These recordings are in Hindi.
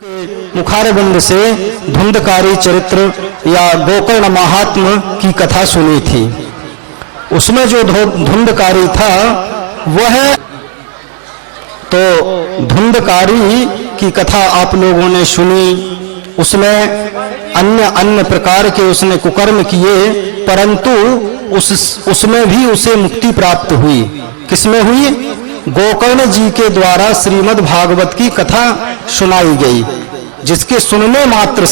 मुखारबिंद से धुंधकारी चरित्र या गोकर्ण महात्म की कथा सुनी थी। उसमें जो धुंधकारी था वह तो धुंधकारी की कथा आप लोगों ने सुनी। उसमें अन्य प्रकार के उसने कुकर्म किए, परंतु उसमें भी उसे मुक्ति प्राप्त हुई। किसमें हुई? गोकर्ण जी के द्वारा श्रीमद् भागवत की कथा सुनाई गई, जिसके सुनने मात्र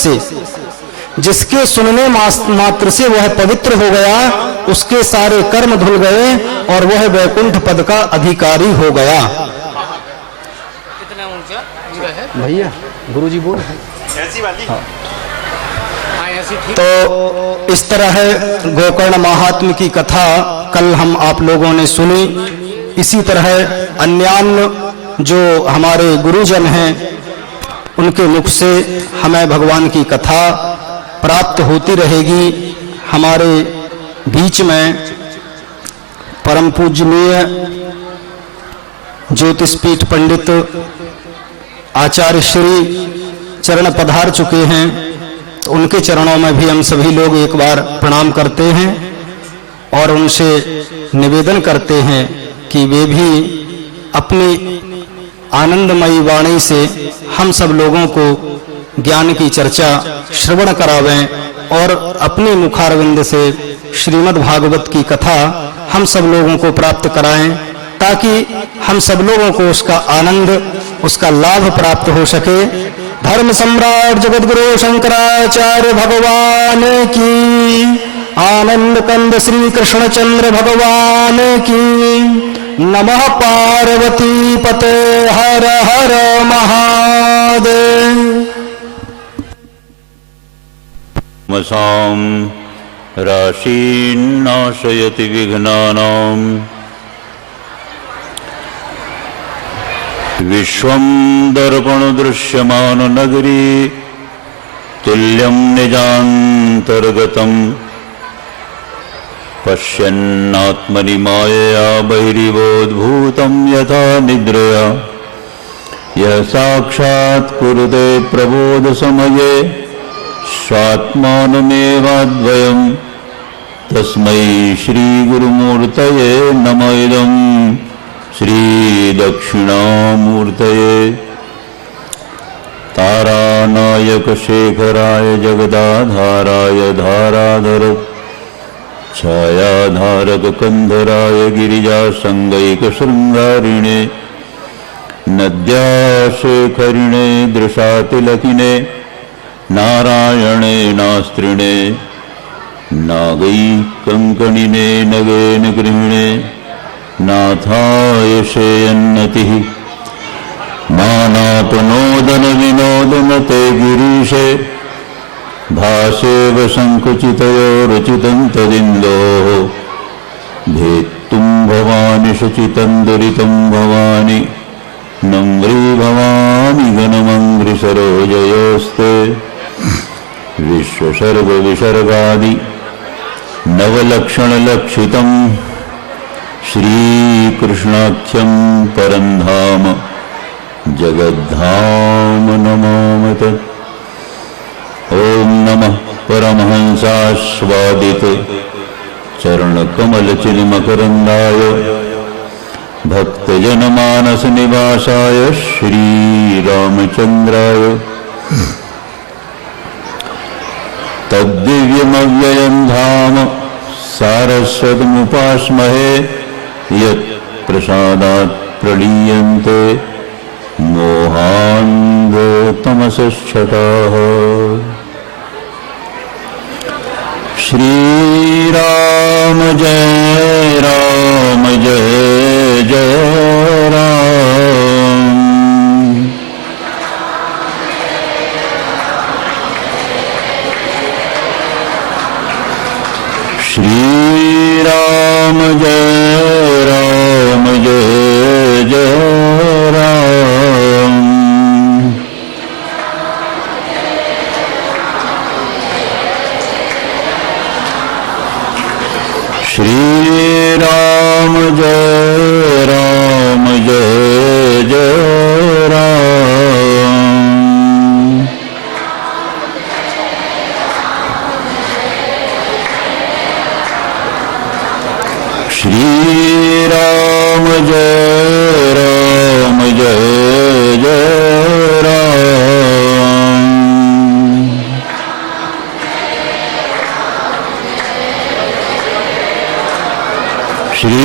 से वह पवित्र हो गया, उसके सारे कर्म धुल गए और वह वैकुंठ पद का अधिकारी हो गया। कितना ऊंचा पूरा है भैया गुरुजी बोल ऐसी वाली। हाँ। ऐसी थी। तो इस तरह है गोकर्ण महात्म की कथा कल हम आप लोगों ने सुनी। इसी तरह अन्यान्य जो हमारे गुरुजन हैं उनके मुख से हमें भगवान की कथा प्राप्त होती रहेगी। हमारे बीच में परम पूजनीय ज्योतिषपीठ पंडित आचार्य श्री चरण पधार चुके हैं, तो उनके चरणों में भी हम सभी लोग एक बार प्रणाम करते हैं और उनसे निवेदन करते हैं कि वे भी अपनी आनंदमयी वाणी से हम सब लोगों को ज्ञान की चर्चा श्रवण करावें और अपने मुखारविंद से श्रीमद् भागवत की कथा हम सब लोगों को प्राप्त कराएं, ताकि हम सब लोगों को उसका आनंद, उसका लाभ प्राप्त हो सके। धर्म सम्राट जगतगुरु शंकराचार्य भगवान की, आनंद कंद श्री कृष्णचंद्र भगवान की। नमः पार्वती पते हर हर महादेव। मसां राशीन्नाशयति विघ्नानां विश्वं दर्पणदृश्यमाननगरी तुल्यं निजान्तर्गतम् पश्यन्नात्मनि मायया बहिरिवोद्भूतं यथा निद्रया यः साक्षात् कुरुते प्रबोधसमये स्वात्मानमेवाद्वयम् तस्मै श्रीगुरुमूर्तये नमः। इदं श्रीदक्षिणामूर्तये। तारानायकशेखराय जगदाधाराय धाराधर छायाधारककन्धराय गिरिजासङ्गैकशृङ्गारिणे नद्याशेखरिणे दृशातिलकिने नारायणे नास्त्रिणे नागैकङ्कणिने नगेन गृहिणे नाथाय शेयन्नतिः मानापनोदनविनोदनते गिरीशे भासेव संकुचितयो रचितं तदिन्दोः भेत्तुं भवानि शुचितं दुरितं भवानि नम्री भवानि घनमङ्घ्रिसरोजयोस्ते विश्वसर्गविसर्गादि नवलक्षणलक्षितं श्रीकृष्णाख्यं परं धाम जगद्धाम नमामि तत्। ओम नमः परमहंसास्वादित चरणकमलचिन्मकरन्दाय भक्तजनमानस निवासाय श्रीरामचन्द्राय तद्दिव्यमव्ययं धाम सारस्वतमुपास्महे यत् प्रसादात् प्रलीयन्ते मोहान्धतमसश्चटाः। श्रीराम जय राम जय जय राम। श्रीराम जय राम जय जय राम। श्रीराम जय राम जय जय राम। श्री राम जय जय राम। श्री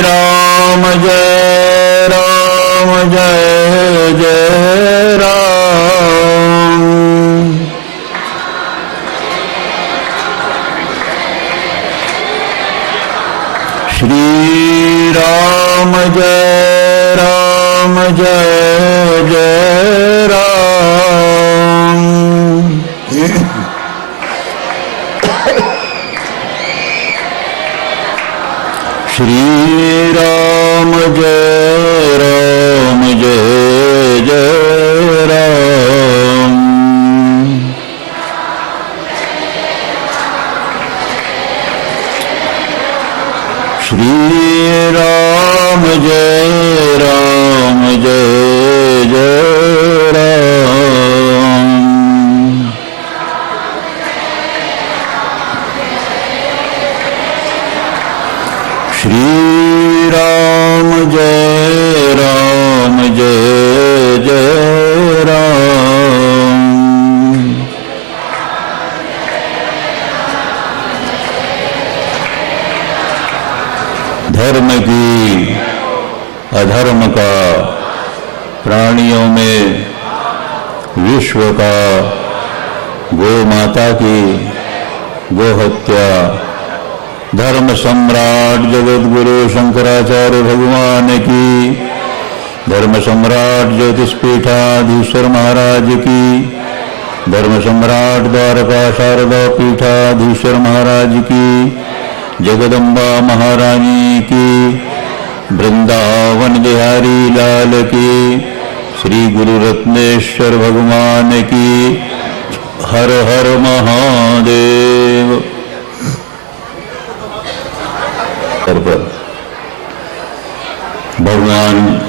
राम जय जय राम। श्री राम जय जय राम। श्री राम जय जय राम। श्री राम जय जय राम। श्री राम जय जय राम। धर्म की अधर्म का, प्राणियों में विश्व का, गो माता की गो हत्या, धर्म सम्राट जगत गुरु शंकराचार्य भगवान की, धर्म सम्राट ज्योतिषपीठाधीश्वर महाराज की, धर्म सम्राट द्वारका शारदा पीठाधीश्वर महाराज की, जगदम्बा महारानी की, वृंदावन बिहारी लाल की, श्री गुरु रत्नेश्वर भगवान की। हर हर महादेव। पर भगवान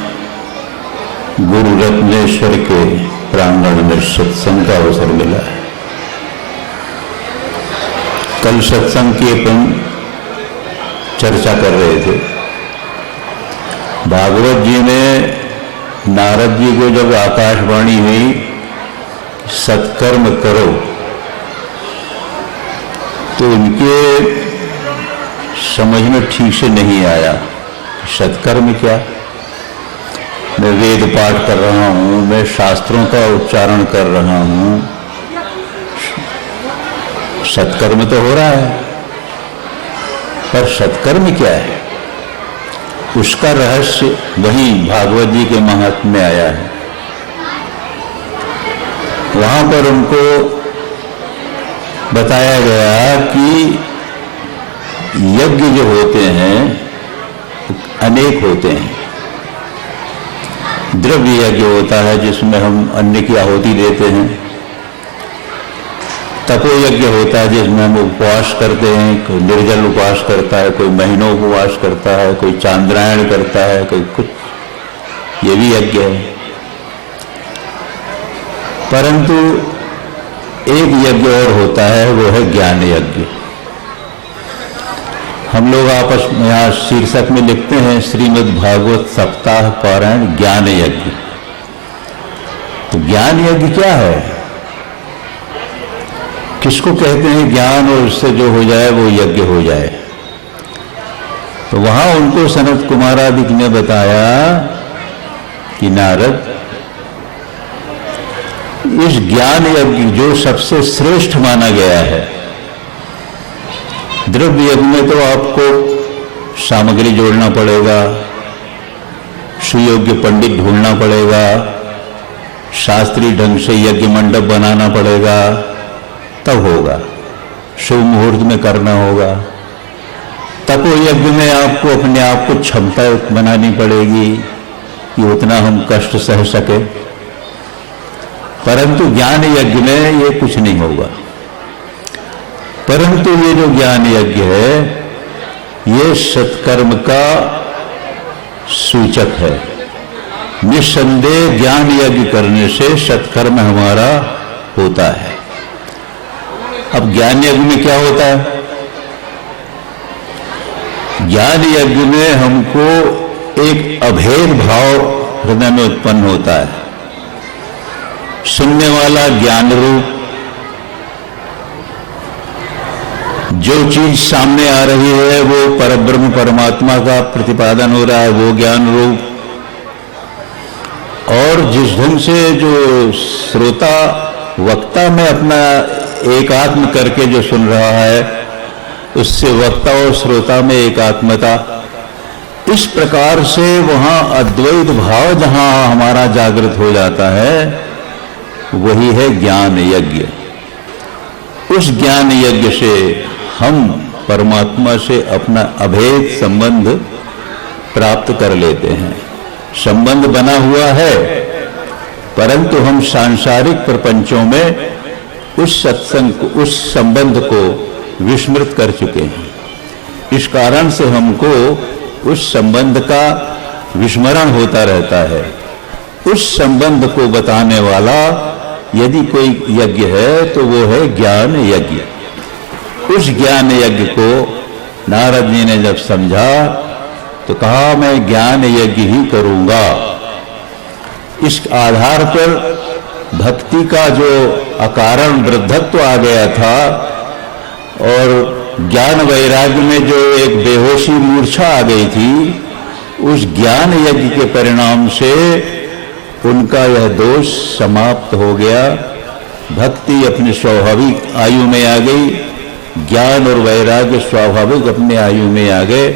गुरु रत्नेश्वर के प्रांगण में सत्संग का अवसर मिला है। कल सत्संग की अपन चर्चा कर रहे थे। भागवत जी में नारद जी को जब आकाशवाणी हुई सत्कर्म करो, तो उनके समझ में ठीक से नहीं आया। सत्कर्म क्या? मैं वेद पाठ कर रहा हूँ, मैं शास्त्रों का उच्चारण कर रहा हूँ, सत्कर्म तो हो रहा है, पर सत्कर्म क्या है? उसका रहस्य वही भागवत जी के महात्म्य में आया है। वहां पर उनको बताया गया कि यज्ञ जो होते हैं अनेक होते हैं। द्रव्य यज्ञ होता है जिसमें हम अन्न की आहुति देते हैं। तपो यज्ञ होता है जिसमें हम उपवास करते हैं, कोई निर्जल उपवास करता है, कोई महीनों उपवास करता है, कोई चांद्रायण करता है, कोई कुछ, ये भी यज्ञ है। परंतु एक यज्ञ और होता है, वो है ज्ञान यज्ञ। हम लोग आपस में यहाँ शीर्षक में लिखते हैं श्रीमद् भागवत सप्ताह पारायण ज्ञान यज्ञ। तो ज्ञान यज्ञ क्या है? किसको कहते हैं ज्ञान, और उससे जो हो जाए वो यज्ञ हो जाए? तो वहां उनको सनत कुमारादिक ने बताया कि नारद, इस ज्ञान यज्ञ जो सबसे श्रेष्ठ माना गया है, द्रव्य यज्ञ में तो आपको सामग्री जोड़ना पड़ेगा, सुयोग्य पंडित ढूंढना पड़ेगा, शास्त्रीय ढंग से यज्ञ मंडप बनाना पड़ेगा, तब होगा। शुभ मुहूर्त में करना होगा। तपो यज्ञ में आपको अपने आप को क्षमता बनानी पड़ेगी कि उतना हम कष्ट सह सके। परंतु ज्ञान यज्ञ में ये कुछ नहीं होगा। परंतु ये जो ज्ञान यज्ञ है, ये सत्कर्म का सूचक है। निस्संदेह ज्ञान यज्ञ करने से सत्कर्म हमारा होता है। अब ज्ञान यज्ञ में क्या होता है? ज्ञान यज्ञ में हमको एक अभेद भाव हृदय में उत्पन्न होता है। सुनने वाला ज्ञान रूप, जो चीज सामने आ रही है वो परब्रह्म परमात्मा का प्रतिपादन हो रहा है, वो ज्ञान रूप। और जिस ढंग से जो श्रोता वक्ता में अपना एकात्म करके जो सुन रहा है, उससे वक्ता और श्रोता में एकात्मता, इस प्रकार से वहां अद्वैत भाव जहां हमारा जागृत हो जाता है, वही है ज्ञान यज्ञ। उस ज्ञान यज्ञ से हम परमात्मा से अपना अभेद संबंध प्राप्त कर लेते हैं। संबंध बना हुआ है, परंतु हम सांसारिक प्रपंचों में उस सत्संग, उस संबंध को विस्मृत कर चुके हैं। इस कारण से हमको उस संबंध का विस्मरण होता रहता है। उस संबंध को बताने वाला यदि कोई यज्ञ है तो वो है ज्ञान यज्ञ। उस ज्ञान यज्ञ को नारद जी ने जब समझा तो कहा, मैं ज्ञान यज्ञ ही करूंगा। इस आधार पर भक्ति का जो अकारण वृद्धत्व आ गया था और ज्ञान वैराग्य में जो एक बेहोशी मूर्छा आ गई थी, उस ज्ञान यज्ञ के परिणाम से उनका यह दोष समाप्त हो गया। भक्ति अपनी स्वाभाविक आयु में आ गई, ज्ञान और वैराग्य स्वाभाविक अपने आयु में आ गए।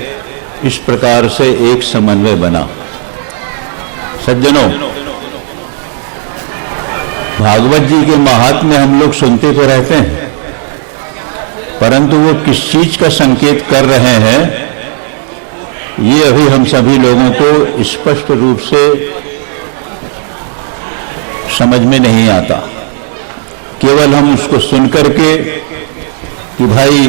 इस प्रकार से एक समन्वय बना। सज्जनों, भागवत जी के महात्म्य हम लोग सुनते तो रहते हैं, परंतु वो किस चीज का संकेत कर रहे हैं, ये अभी हम सभी लोगों को स्पष्ट रूप से समझ में नहीं आता। केवल हम उसको सुनकर के कि भाई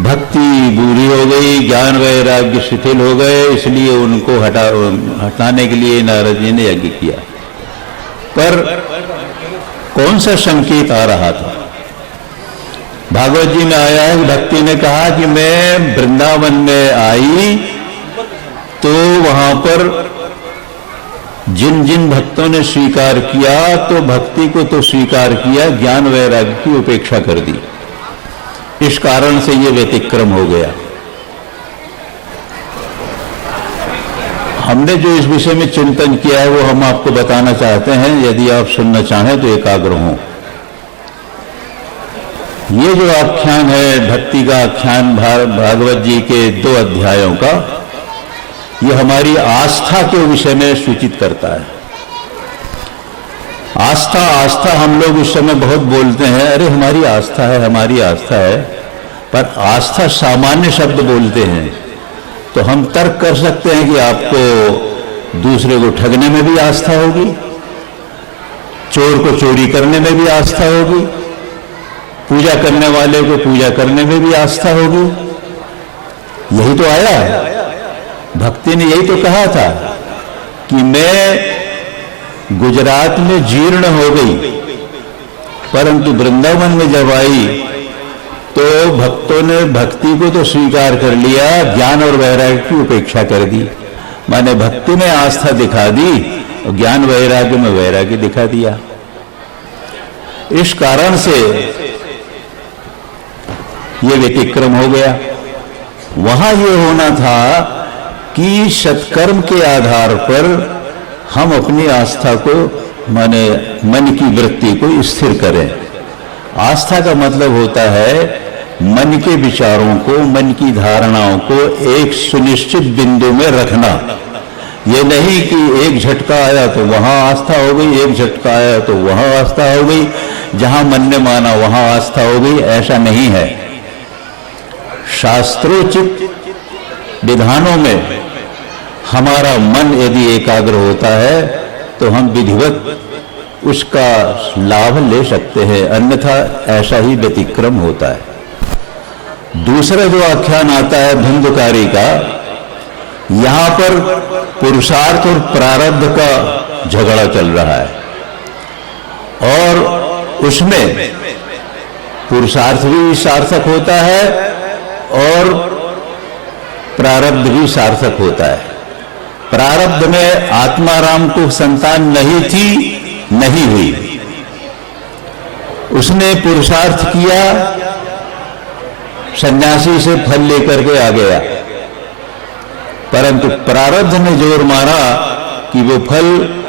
भक्ति बुरी हो गई, ज्ञान वैराग्य शिथिल हो गए, इसलिए उनको हटाने के लिए नारद जी ने यज्ञ किया। पर कौन सा संकेत आ रहा था? भागवत जी में आया है, भक्ति ने कहा कि मैं वृंदावन में आई तो वहां पर जिन जिन भक्तों ने स्वीकार किया, तो भक्ति को तो स्वीकार किया, ज्ञान वैराग्य की उपेक्षा कर दी। इस कारण से ये व्यतिक्रम हो गया। हमने जो इस विषय में चिंतन किया है वो हम आपको बताना चाहते हैं, यदि आप सुनना चाहें तो एकाग्र हों। ये जो आख्यान है, भक्ति का आख्यान भागवत जी के 2 अध्यायों का, ये हमारी आस्था के विषय में सूचित करता है। आस्था आस्था हम लोग इस समय बहुत बोलते हैं, अरे हमारी आस्था है, हमारी आस्था है, पर आस्था सामान्य शब्द बोलते हैं। तो हम तर्क कर सकते हैं कि आपको दूसरे को ठगने में भी आस्था होगी, चोर को चोरी करने में भी आस्था होगी, पूजा करने वाले को पूजा करने में भी आस्था होगी। यही तो आया है, भक्ति ने यही तो कहा था कि मैं गुजरात में जीर्ण हो गई, परंतु वृंदावन में जब आई तो भक्तों ने भक्ति को तो स्वीकार कर लिया, ज्ञान और वैराग्य की उपेक्षा कर दी। माने भक्ति में आस्था दिखा दी और ज्ञान वैराग्य में वैराग्य दिखा दिया। इस कारण से ये व्यतिक्रम हो गया। वहां ये होना था कि सत्कर्म के आधार पर हम अपनी आस्था को, माने मन की वृत्ति को स्थिर करें। आस्था का मतलब होता है मन के विचारों को, मन की धारणाओं को एक सुनिश्चित बिंदु में रखना। ये नहीं कि एक झटका आया तो वहां आस्था हो गई, एक झटका आया तो वहां आस्था हो गई, जहां मन ने माना वहां आस्था हो गई, ऐसा नहीं है। शास्त्रोचित विधानों में हमारा मन यदि एकाग्र होता है तो हम विधिवत उसका लाभ ले सकते हैं, अन्यथा ऐसा ही व्यतिक्रम होता है। दूसरा जो आख्यान आता है धुंधकारी का, यहां पर पुरुषार्थ और प्रारब्ध का झगड़ा चल रहा है और उसमें पुरुषार्थ भी सार्थक होता है और प्रारब्ध भी सार्थक होता है। प्रारब्ध में आत्माराम को संतान नहीं थी, नहीं हुई, उसने पुरुषार्थ किया, सन्यासी से फल लेकर के आ गया, परंतु प्रारब्ध ने जोर मारा कि वो फल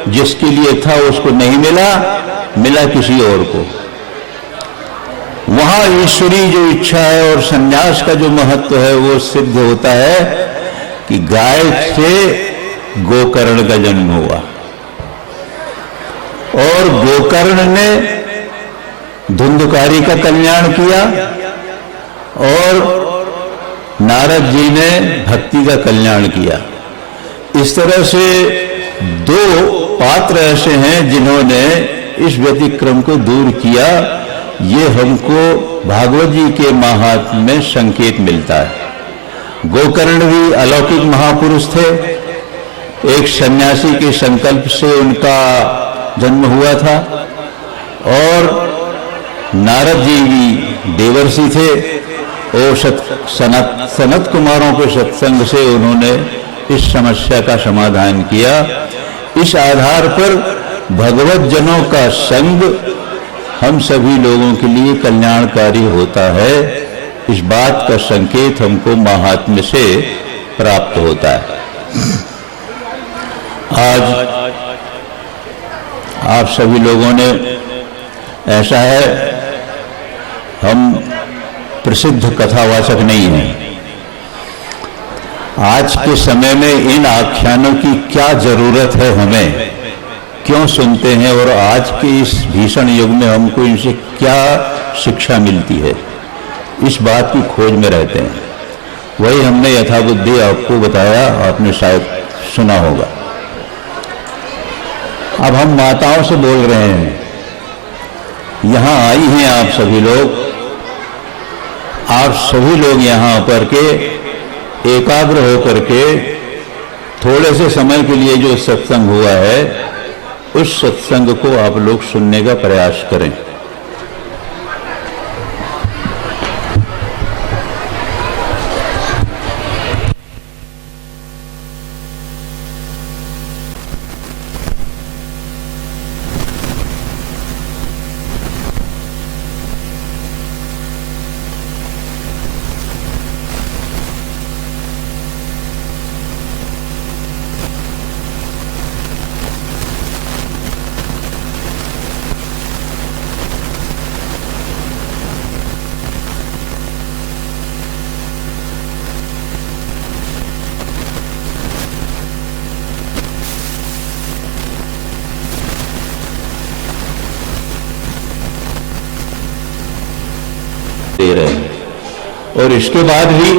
जिसके लिए था उसको नहीं मिला, मिला किसी और को। वहां ईश्वरी जो इच्छा है और सन्यास का जो महत्व है वो सिद्ध होता है कि गाय से गोकर्ण का जन्म हुआ और गोकर्ण ने धुंधकारी का कल्याण किया और नारद जी ने भक्ति का कल्याण किया। इस तरह से दो पात्र ऐसे हैं जिन्होंने इस व्यतिक्रम को दूर किया। ये हमको भागवत जी के महात्म्य में संकेत मिलता है। गोकर्ण भी अलौकिक महापुरुष थे। एक सन्यासी के संकल्प से उनका जन्म हुआ था और नारद जी भी देवर्षि थे और सनत कुमारों के सत्संग से उन्होंने इस समस्या का समाधान किया। इस आधार पर भगवत जनों का संग हम सभी लोगों के लिए कल्याणकारी होता है। इस बात का संकेत हमको महात्म्य से प्राप्त होता है। आज आप सभी लोगों ने, ऐसा है, हम प्रसिद्ध कथावाचक नहीं हैं। आज के समय में इन आख्यानों की क्या जरूरत है, हमें क्यों सुनते हैं और आज के इस भीषण युग में हमको इनसे क्या शिक्षा मिलती है, इस बात की खोज में रहते हैं। वही हमने यथाबुद्धि आपको बताया, आपने शायद सुना होगा। अब हम माताओं से बोल रहे हैं, यहां आई हैं आप सभी लोग, आप सभी लोग यहां पर के एकाग्र होकर के थोड़े से समय के लिए जो सत्संग हुआ है उस सत्संग को आप लोग सुनने का प्रयास करें। दे रहे हैं और इसके बाद भी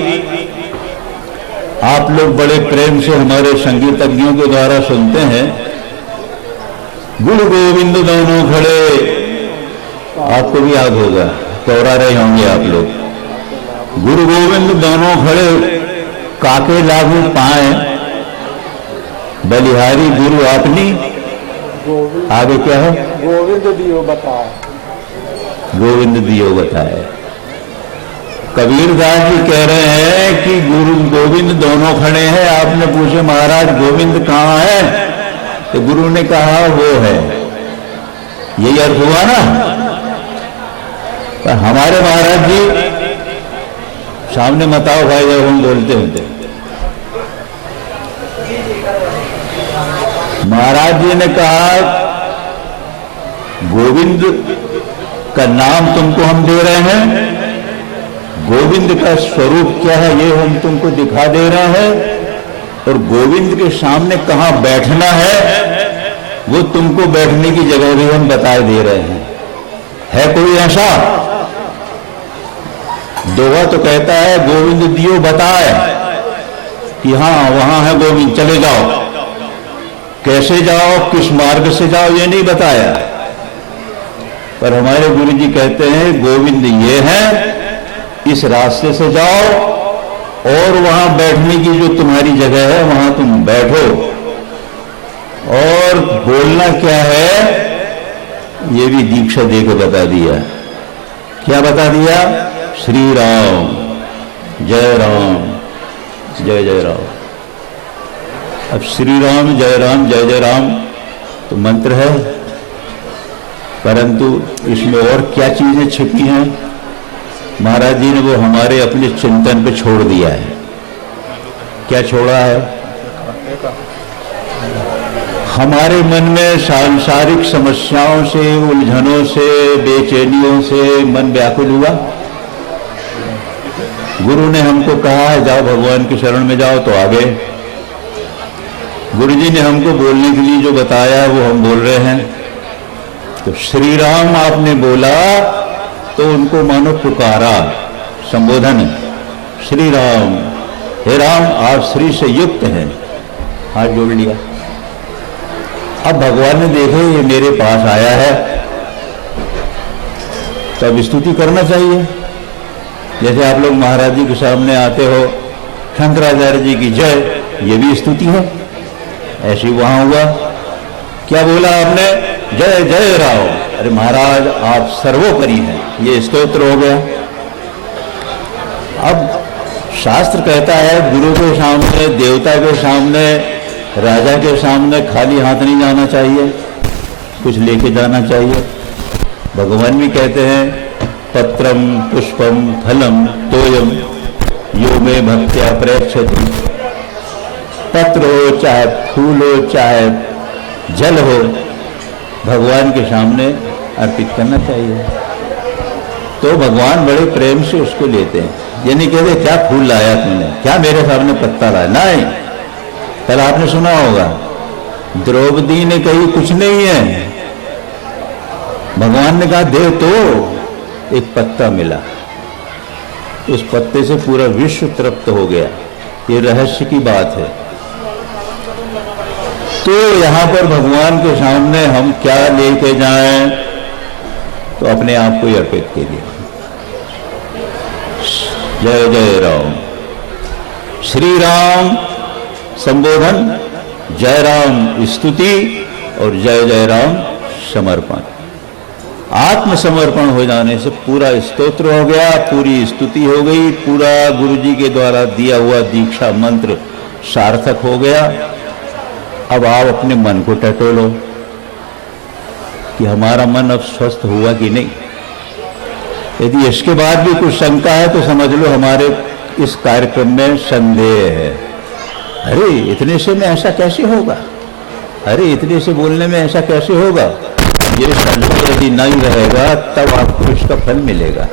आप लोग बड़े प्रेम से हमारे संगीतज्ञों के द्वारा सुनते हैं, गुरु गोविंद दोनों खड़े। आपको भी याद होगा, दोहरा रहे होंगे आप लोग। गुरु गोविंद दोनों खड़े, काके लागू पाए, बलिहारी गुरु आपनी। आगे क्या है? गोविंद दियो बताए। गोविंद दियो बताए। कबीरदास जी कह रहे हैं कि गुरु गोविंद दोनों खड़े हैं। आपने पूछे महाराज गोविंद कहाँ है, तो गुरु ने कहा वो है। यही अर्थ हुआ ना। तो हमारे महाराज जी सामने मत आओ भाई, जब हम बोलते होते। महाराज जी ने कहा गोविंद का नाम तुमको हम दे रहे हैं, गोविंद का स्वरूप क्या है ये हम तुमको दिखा दे रहे हैं, और गोविंद के सामने कहां बैठना है वो तुमको बैठने की जगह भी हम बता दे रहे हैं। है कोई ऐसा? दोहा तो कहता है गोविंद दियो बताए कि हाँ वहां है गोविंद, चले जाओ। कैसे जाओ, किस मार्ग से जाओ, ये नहीं बताया। पर हमारे गुरु जी कहते हैं गोविंद ये है, इस रास्ते से जाओ और वहां बैठने की जो तुम्हारी जगह है वहां तुम बैठो। और बोलना क्या है ये भी दीक्षा देकर बता दिया। क्या बता दिया? श्री राम, जय राम, जय जय राम। अब श्री राम जय जय राम तो मंत्र है, परंतु इसमें और क्या चीजें छिपी हैं महाराज जी ने वो हमारे अपने चिंतन पे छोड़ दिया है। क्या छोड़ा है? हमारे मन में सांसारिक समस्याओं से, उलझनों से, बेचैनियों से मन व्याकुल हुआ। गुरु ने हमको कहा है जाओ भगवान की शरण में जाओ, तो आ गए। गुरु जी ने हमको बोलने के लिए जो बताया है वो हम बोल रहे हैं। तो श्री राम आपने बोला तो उनको मानो पुकारा, संबोधन श्री राम, हे राम आप श्री से युक्त हैं, हाथ जोड़ लिया। अब भगवान ने देखे ये मेरे पास आया है तो अब स्तुति करना चाहिए। जैसे आप लोग महाराज जी के सामने आते हो, शंकराचार्य जी की जय, ये भी स्तुति है। ऐसे वहां हुआ, क्या बोला आपने? जय जय राम। अरे महाराज आप सर्वोपरि हैं, ये स्तोत्र हो गया। अब शास्त्र कहता है गुरु के सामने, देवता के सामने, राजा के सामने खाली हाथ नहीं जाना चाहिए, कुछ लेके जाना चाहिए। भगवान भी कहते हैं पत्रम पुष्पम फलम तोयम यो में भक्त्या प्रेक्षति। पत्र हो चाहे फूल हो चाहे जल हो, भगवान के सामने अर्पित करना चाहिए। तो भगवान बड़े प्रेम से उसको लेते हैं। ये नहीं कहते क्या फूल लाया तुमने, क्या मेरे सामने पत्ता लाया, नहीं। कल आपने सुना होगा द्रौपदी ने कही कुछ नहीं है, भगवान ने कहा दे, तो एक पत्ता मिला, उस पत्ते से पूरा विश्व तृप्त हो गया। ये रहस्य की बात है। तो यहां पर भगवान के सामने हम क्या लेके जाएं, तो अपने आप को ही अर्पित कीजिए। जय जय राम, श्री राम संबोधन, जय राम स्तुति और जय जय राम समर्पण। आत्मसमर्पण हो जाने से पूरा स्तोत्र हो गया, पूरी स्तुति हो गई, पूरा गुरु जी के द्वारा दिया हुआ दीक्षा मंत्र सार्थक हो गया। अब आप अपने मन को टटोलो कि हमारा मन अब स्वस्थ हुआ कि नहीं। यदि इसके बाद भी कुछ शंका है तो समझ लो हमारे इस कार्यक्रम में संदेह है। अरे इतने से में ऐसा कैसे होगा, अरे इतने से बोलने में ऐसा कैसे होगा, ये संदेह यदि नहीं रहेगा तब आपको इसका फल मिलेगा।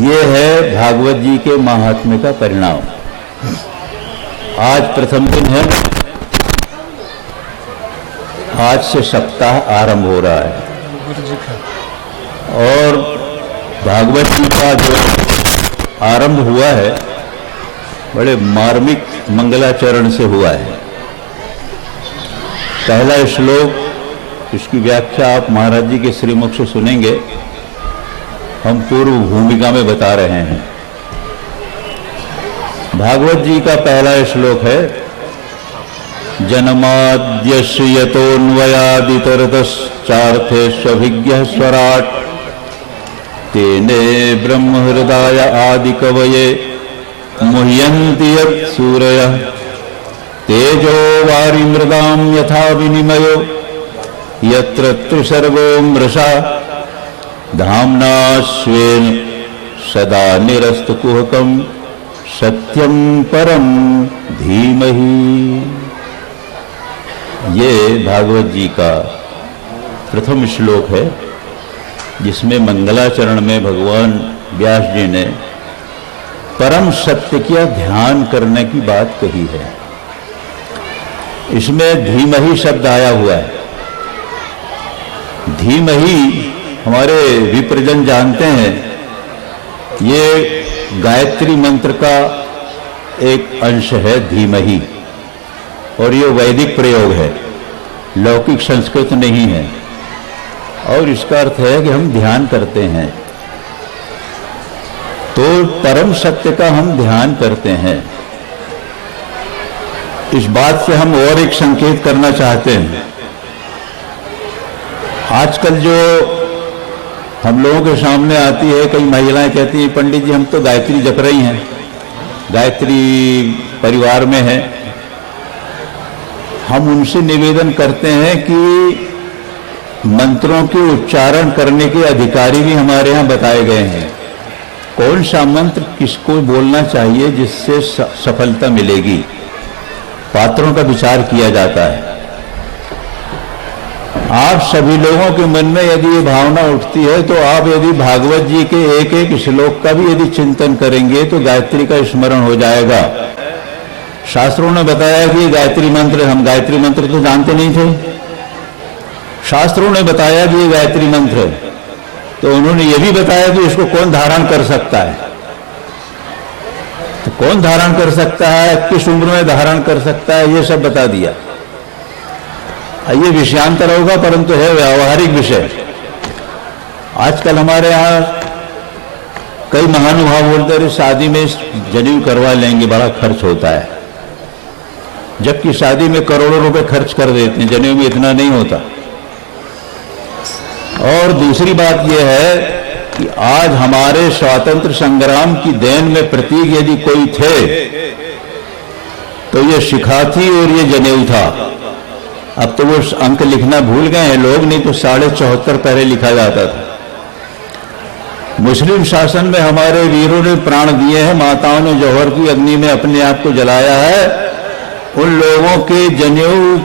ये है भागवत जी के महात्म्य का परिणाम। आज प्रथम दिन है, आज से सप्ताह आरंभ हो रहा है और भागवत जी का जो आरंभ हुआ है बड़े मार्मिक मंगलाचरण से हुआ है। पहला श्लोक, इसकी व्याख्या आप महाराज जी के श्रीमुख से सुनेंगे, हम पूर्व भूमिका में बता रहे हैं। भागवत जी का पहला श्लोक है जन्माद्यस्य यतोऽन्वयादितरतश्चार्थेष्वभिज्ञः स्वराट् तेने ब्रह्महृदाय आदिकवये मुह्यन्ति यत्सूरयः तेजो वारिमृदां यथा विनिमयो यत्र त्रिसर्गो मृषा धाम्ना स्वेन सदा निरस्तकुहकं सत्यम परम धीमहि। ये भागवत जी का प्रथम श्लोक है जिसमें मंगलाचरण में भगवान व्यास जी ने परम सत्य का ध्यान करने की बात कही है। इसमें धीमहि शब्द आया हुआ है। धीमहि हमारे विप्रजन जानते हैं, ये गायत्री मंत्र का एक अंश है धीमहि, और ये वैदिक प्रयोग है, लौकिक संस्कृत नहीं है। और इसका अर्थ है कि हम ध्यान करते हैं, तो परम सत्य का हम ध्यान करते हैं। इस बात से हम और एक संकेत करना चाहते हैं। आजकल जो हम लोगों के सामने आती है, कई महिलाएं कहती हैं पंडित जी हम तो गायत्री जप रही हैं, गायत्री परिवार में हैं, हम उनसे निवेदन करते हैं कि मंत्रों के उच्चारण करने के अधिकारी भी हमारे यहाँ बताए गए हैं। कौन सा मंत्र किसको बोलना चाहिए जिससे सफलता मिलेगी, पात्रों का विचार किया जाता है। आप सभी लोगों के मन में यदि ये भावना उठती है तो आप यदि भागवत जी के एक एक श्लोक का भी यदि चिंतन करेंगे तो गायत्री का स्मरण हो जाएगा। शास्त्रों ने बताया कि गायत्री मंत्र, हम गायत्री मंत्र तो जानते नहीं थे, शास्त्रों ने बताया कि ये गायत्री मंत्र है, तो उन्होंने ये भी बताया कि इसको कौन धारण कर सकता है। तो कौन धारण कर सकता है, किस उम्र में धारण कर सकता है, ये सब बता दिया। ये विषयांतर होगा परंतु है व्यावहारिक विषय। आजकल हमारे यहाँ कई महानुभाव बोलते रहे शादी में जनेऊ करवा लेंगे, बड़ा खर्च होता है, जबकि शादी में करोड़ों रुपए खर्च कर देते हैं, जनेऊ में इतना नहीं होता। और दूसरी बात यह है कि आज हमारे स्वातंत्र संग्राम की देन में प्रतीक यदि कोई थे तो ये शिखा थी और ये जनेऊ था। अब तो वो अंक लिखना भूल गए हैं लोग, नहीं तो 74.5 पहले लिखा जाता था। मुस्लिम शासन में हमारे वीरों ने प्राण दिए हैं, माताओं ने जौहर की अग्नि में अपने आप को जलाया है। उन लोगों के जनेऊ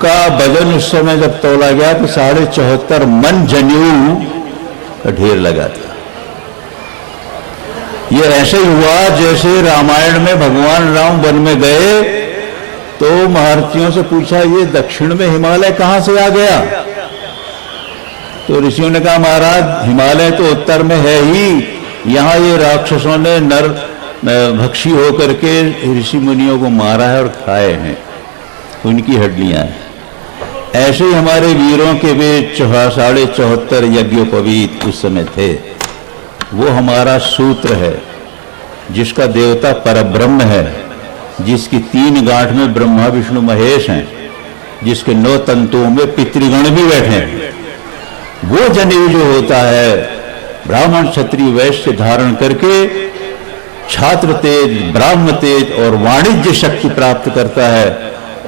का वजन उस समय जब तोला गया तो 74.5 मन जनेऊ का ढेर लगा था। ये ऐसे ही हुआ जैसे रामायण में भगवान राम वन में गए तो महर्षियों से पूछा ये दक्षिण में हिमालय कहां से आ गया, तो ऋषियों ने कहा महाराज हिमालय तो उत्तर में है ही, यहां ये राक्षसों ने नर भक्षी होकर के ऋषि मुनियों को मारा है और खाए हैं, उनकी हड्डियां हैं। ऐसे ही हमारे वीरों के वे 74.5 यज्ञोपवीत उस समय थे। वो हमारा सूत्र है जिसका देवता परब्रह्म है, जिसकी 3 गांठ में ब्रह्मा विष्णु महेश हैं, जिसके 9 तंतुओं में पितृगण भी बैठे हैं। वो जनेऊ जो होता है ब्राह्मण क्षत्रिय वैश्य धारण करके छात्र तेज, ब्राह्मण तेज और वाणिज्य शक्ति प्राप्त करता है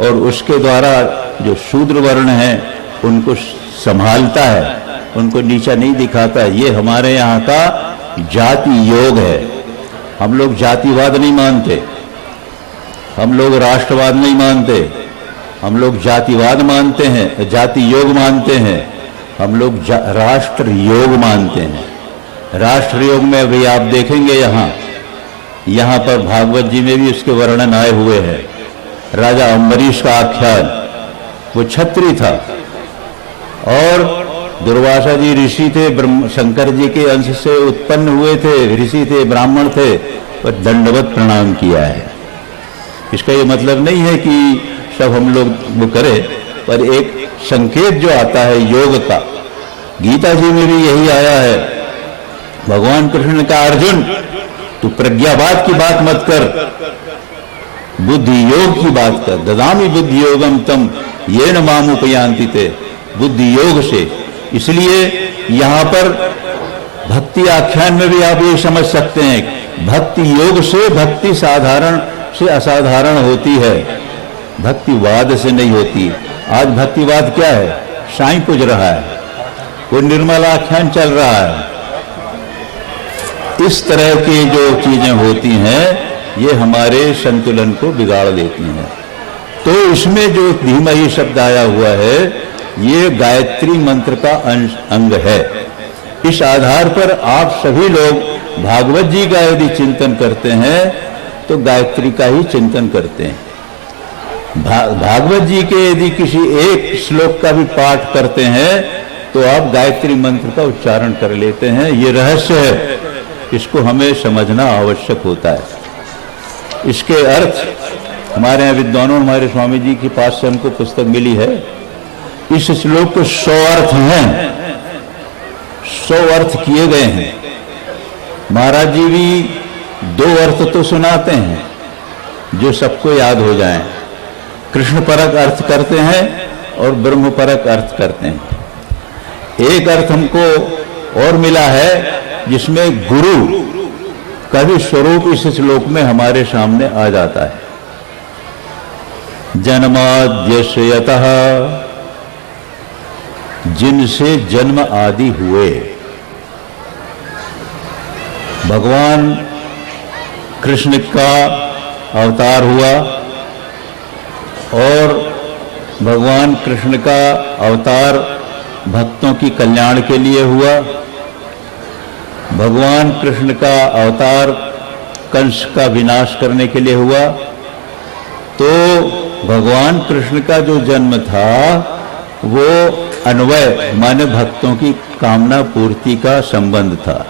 और उसके द्वारा जो शूद्र वर्ण है उनको संभालता है, उनको नीचा नहीं दिखाता। ये हमारे यहाँ का जाति योग है। हम लोग जातिवाद नहीं मानते, हम लोग राष्ट्रवाद नहीं मानते, हम लोग जातिवाद मानते हैं, जाति योग मानते हैं, हम लोग राष्ट्र योग मानते हैं। राष्ट्र योग में अभी आप देखेंगे यहाँ पर भागवत जी में भी उसके वर्णन आए हुए हैं। राजा अम्बरीश का आख्यान, वो क्षत्रिय था और दुर्वासा जी ऋषि थे, शंकर जी के अंश से उत्पन्न हुए थे, ऋषि थे, ब्राह्मण थे, पर दंडवत प्रणाम किया है। इसका ये मतलब नहीं है कि सब हम लोग वो करें, पर एक संकेत जो आता है योग का, गीता जी में भी यही आया है। भगवान कृष्ण ने कहा अर्जुन तू प्रज्ञावाद की बात मत कर, बुद्धि योग की बात कर। ददामि बुद्धि योगम तम येन माम उपयान्ति ते, बुद्धि योग से। इसलिए यहाँ पर भक्ति आख्यान में भी आप ये समझ सकते हैं, भक्ति योग से भक्ति साधारण से असाधारण होती है, भक्तिवाद से नहीं होती। आज भक्तिवाद क्या है, साईं पूज रहा है, वो निर्मल आख्यान चल रहा है। इस तरह की जो चीजें होती हैं ये हमारे संतुलन को बिगाड़ देती हैं। तो इसमें जो धीमहि शब्द आया हुआ है ये गायत्री मंत्र का अंग है। इस आधार पर आप सभी लोग भागवत जी का यदि चिंतन करते हैं तो गायत्री का ही चिंतन करते हैं। भागवत जी के यदि किसी एक श्लोक का भी पाठ करते हैं तो आप गायत्री मंत्र का उच्चारण कर लेते हैं। ये रहस्य है, इसको हमें समझना आवश्यक होता है। इसके अर्थ हमारे यहाँ विद्वानों, हमारे स्वामी जी के पास से हमको पुस्तक मिली है। इस श्लोक के 100 अर्थ हैं, 100 अर्थ किए गए हैं। महाराज जी भी 2 अर्थ तो सुनाते हैं जो सबको याद हो जाएं। कृष्ण परक अर्थ करते हैं और ब्रह्म परक अर्थ करते हैं। एक अर्थ हमको और मिला है जिसमें गुरु का भी स्वरूप इस श्लोक में हमारे सामने आ जाता है। जन्माद्यस्य यतः, जिनसे जन्म आदि हुए। भगवान कृष्ण का अवतार हुआ और भगवान कृष्ण का अवतार भक्तों की कल्याण के लिए हुआ। भगवान कृष्ण का अवतार कंस का विनाश करने के लिए हुआ। तो भगवान कृष्ण का जो जन्म था वो अन्वय माने भक्तों की कामना पूर्ति का संबंध था।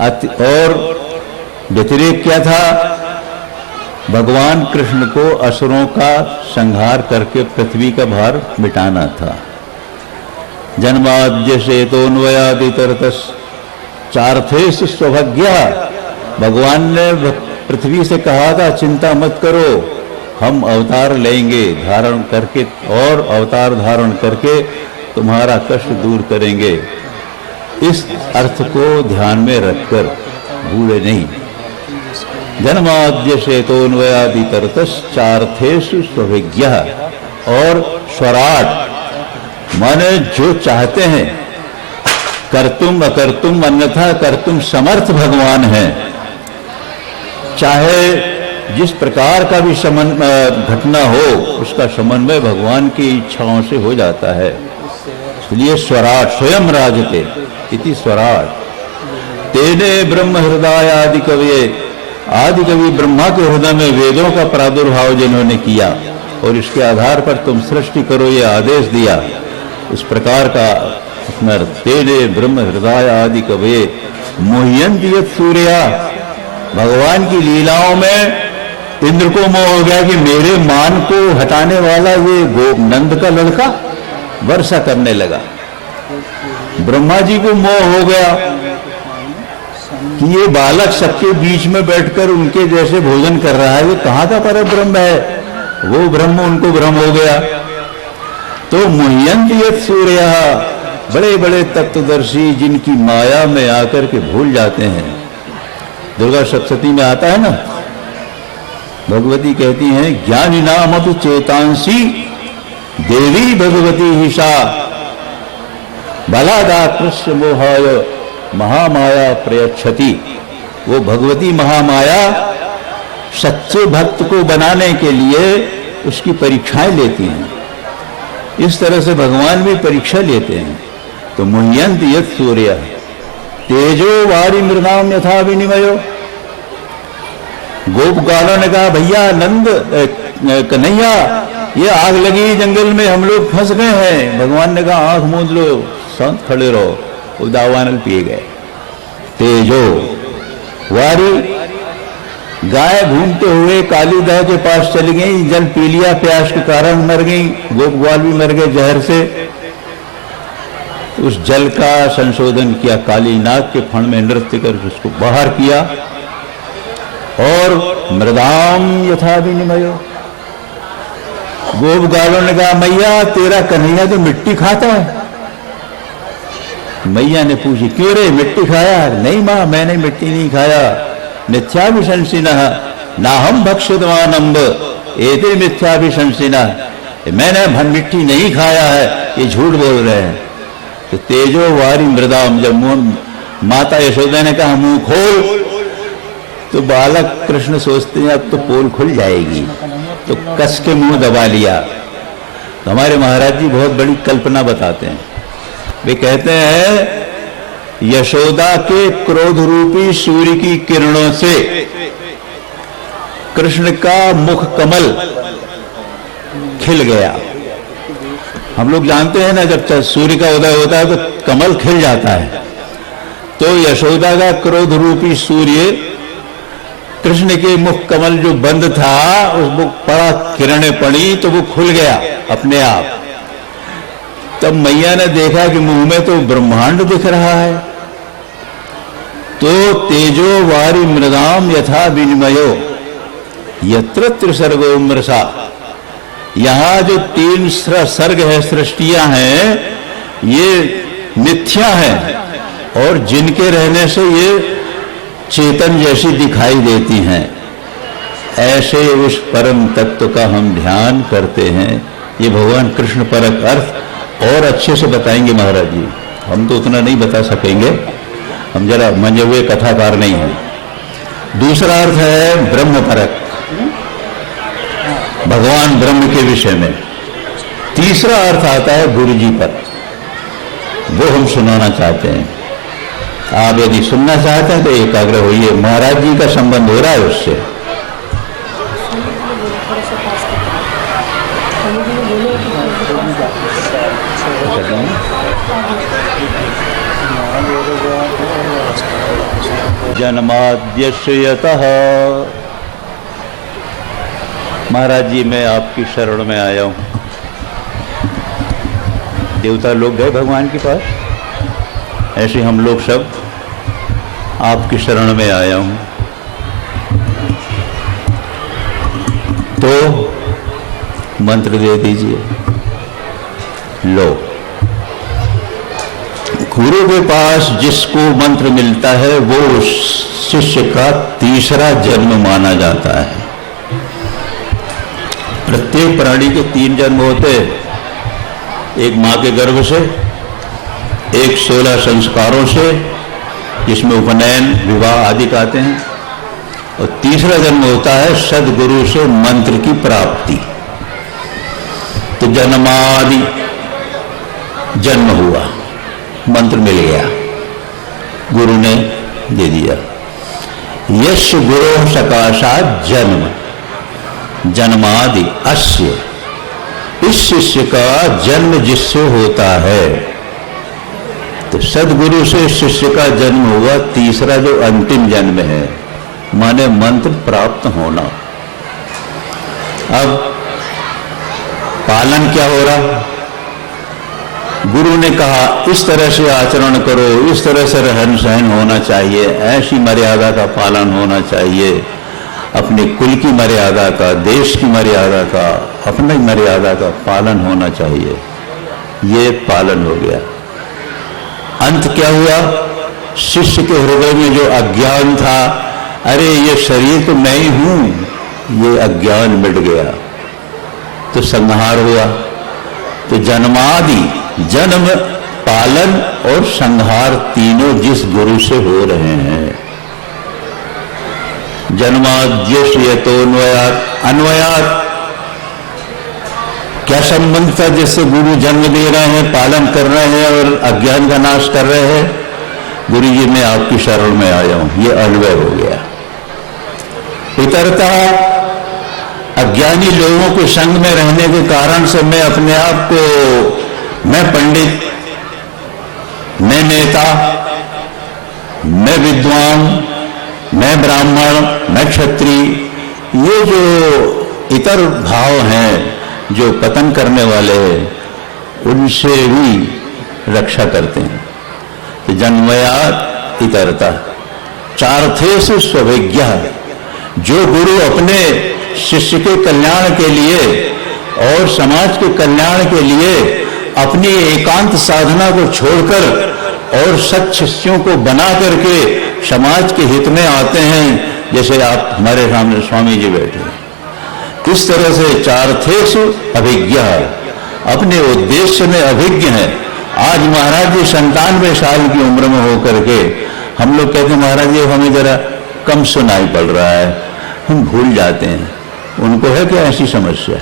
और व्यतिरेक क्या था? भगवान कृष्ण को असुरों का संहार करके पृथ्वी का भार मिटाना था। जन्माद्य से तोन्वयादितरतस चार्थेस सौभाग्य। भगवान ने पृथ्वी से कहा था चिंता मत करो, हम अवतार लेंगे धारण करके और अवतार धारण करके तुम्हारा कष्ट दूर करेंगे। इस अर्थ को ध्यान में रखकर भूले नहीं। जन्माद्य से तोन्वयादितरतस चार्थेषु स्वभिज्ञ। और स्वराट माने जो चाहते हैं, कर्तुम अकर्तुम अन्यथा कर्तुम समर्थ भगवान है। चाहे जिस प्रकार का भी घटना हो उसका समन्वय भगवान की इच्छाओं से हो जाता है। इसलिए स्वराट स्वयं राजते इति स्वराट। तेने ब्रह्म हृदय आदि कवि ब्रह्मा के हृदय में वेदों का प्रादुर्भाव जिन्होंने किया और इसके आधार पर तुम सृष्टि करो ये आदेश दिया, इस प्रकार का तेने ब्रह्म हृदय आदि कवये मोह्यन्ति यत् सूर्या। भगवान की लीलाओं में इंद्र को मोह हो गया कि मेरे मान को हटाने वाला ये नंद का लड़का वर्षा करने लगा। ब्रह्मा जी को मोह हो गया कि ये बालक सबके बीच में बैठकर उनके जैसे भोजन कर रहा है, ये कहाँ का पर ब्रह्म है। वो ब्रह्म उनको भ्रम हो गया। तो मुह्यन्ति यत् सूर्य, बड़े बड़े तत्वदर्शी जिनकी माया में आकर के भूल जाते हैं। दुर्गा सप्तशती में आता है ना, भगवती कहती हैं ज्ञानी नाम अतु चेतांसी देवी भगवती हिषा बलादा कृष्ण मोहाय महामाया प्रयच्छति। वो भगवती महामाया सच्चे भक्त को बनाने के लिए उसकी परीक्षाएं लेती हैं। इस तरह से भगवान भी परीक्षा लेते हैं। तो मुह्यन्ति यत् सूर्य तेजो वारी मृदाम यथा विनिमयो। गोप गालों ने कहा भैया नंद कन्हैया ये आग लगी जंगल में, हम लोग फंस गए हैं। भगवान ने कहा आंख मूंद लो, शांत खड़े रहो। वो दावानल पिए गए। तेजो वारी, गाय घूमते हुए कालीदह के पास चली गई, जल पी लिया, प्यास के कारण मर गई। गोप ग्वाल भी मर गए जहर से। उस जल का संशोधन किया, काली नाग के फण में नृत्य कर उसको बाहर किया। और मृदाम यथा विनिमयो, गोप गालों ने कहा मैया तेरा कन्हैया तो मिट्टी खाता है। मैया ने पूछी क्यों रे मिट्टी खाया? नहीं मां मैंने मिट्टी नहीं खाया। मिथ्याभिशंसिनः ना हम भक्षितवान अम्ब एते मिथ्याभिशंसिनः, मैंने मिट्टी नहीं खाया है, ये झूठ बोल रहे हैं। तो तेजो वारी मृदाम, जब माता यशोदा ने कहा मुंह खोल, तो बालक कृष्ण सोचते हैं अब तो पोल खुल जाएगी, तो कस के मुंह दबा लिया। तो हमारे महाराज जी बहुत बड़ी कल्पना बताते हैं। वे कहते हैं यशोदा के क्रोध रूपी सूर्य की किरणों से कृष्ण का मुख कमल खिल गया। हम लोग जानते हैं ना जब सूर्य का उदय होता है तो कमल खिल जाता है। तो यशोदा का क्रोध रूपी सूर्य कृष्ण के मुख कमल जो बंद था उसको बड़ा किरणें पड़ी तो वो खुल गया अपने आप। तब मैया ने देखा कि मुंह में तो ब्रह्मांड दिख रहा है। तो तेजो वारी मृदाम यथा विनिमयो यत्र त्रिसर्गो मृषा, यहां जो 3 सर्ग है सृष्टियां हैं ये मिथ्या हैं और जिनके रहने से ये चेतन जैसी दिखाई देती हैं, ऐसे उस परम तत्व का हम ध्यान करते हैं। ये भगवान कृष्ण परक अर्थ और अच्छे से बताएंगे महाराज जी, हम तो उतना नहीं बता सकेंगे, हम जरा मंजे हुए कथाकार नहीं हैं। दूसरा अर्थ है ब्रह्म परक, भगवान ब्रह्म के विषय में। तीसरा अर्थ आता है गुरु जी पर, वो हम सुनाना चाहते हैं। आप यदि सुनना चाहते हैं तो एकाग्र होइए, महाराज जी का संबंध हो रहा है उससे। जन्माद्यस्य यतः, महाराज जी मैं आपकी शरण में आया हूं। देवता लोग गए भगवान के पास, ऐसे हम लोग सब आपकी शरण में आया हूं। तो मंत्र दे दीजिए। लो, गुरु के पास जिसको मंत्र मिलता है वो उस शिष्य का तीसरा जन्म माना जाता है। प्रत्येक प्राणी के 3 जन्म होते हैं, एक मां के गर्भ से, एक 16 संस्कारों से जिसमें उपनयन विवाह आदि आते हैं, और तीसरा जन्म होता है सदगुरु से मंत्र की प्राप्ति। तो जन्मादि जन्म हुआ, मंत्र मिल गया, गुरु ने दे दिया। यश गुरु सकाशात जन्म जन्मादि अस्य, इस शिष्य का जन्म जिससे होता है, तो सदगुरु से शिष्य का जन्म हुआ, तीसरा जो अंतिम जन्म है, माने मंत्र प्राप्त होना। अब पालन क्या हो रहा? गुरु ने कहा इस तरह से आचरण करो, इस तरह से रहन सहन होना चाहिए, ऐसी मर्यादा का पालन होना चाहिए, अपने कुल की मर्यादा का, देश की मर्यादा का, अपनी मर्यादा का पालन होना चाहिए। ये पालन हो गया। अंत क्या हुआ? शिष्य के हृदय में जो अज्ञान था, अरे ये शरीर तो मैं ही हूं, ये अज्ञान मिट गया, तो संहार हुआ। तो जन्मादि, जन्म, पालन और संहार तीनों जिस गुरु से हो रहे हैं। जन्माद्यश्यतोन्वयात्, अन्वयात् क्या संबंध था जिससे गुरु जन्म दे रहे हैं, पालन कर रहे हैं और अज्ञान का नाश कर रहे हैं? गुरु जी मैं आपकी शरण में आया हूं, ये अन्वय हो गया। इतरतः अज्ञानी लोगों के संग में रहने के कारण से मैं अपने आप को, मैं पंडित, मैं नेता, मैं विद्वान, मैं ब्राह्मण, मैं क्षत्रिय, ये जो इतर भाव हैं जो पतन करने वाले हैं, उनसे भी रक्षा करते हैं। तो जन्मयात् इतरता चार्थेषु स्वभिज्ञः, जो गुरु अपने शिष्य के कल्याण के लिए और समाज के कल्याण के लिए अपनी एकांत साधना को छोड़कर और सच शिष्यों को बना करके समाज के हित में आते हैं, जैसे आप हमारे सामने स्वामी जी बैठे हैं, इस तरह से चार्थेषु अभिज्ञ, अपने उद्देश्य में अभिज्ञ है। आज महाराज जी 97 साल की उम्र में होकर के हम लोग कहते हैं महाराज जी हमें जरा कम सुनाई पड़ रहा है, हम भूल जाते हैं। उनको है क्या ऐसी समस्या?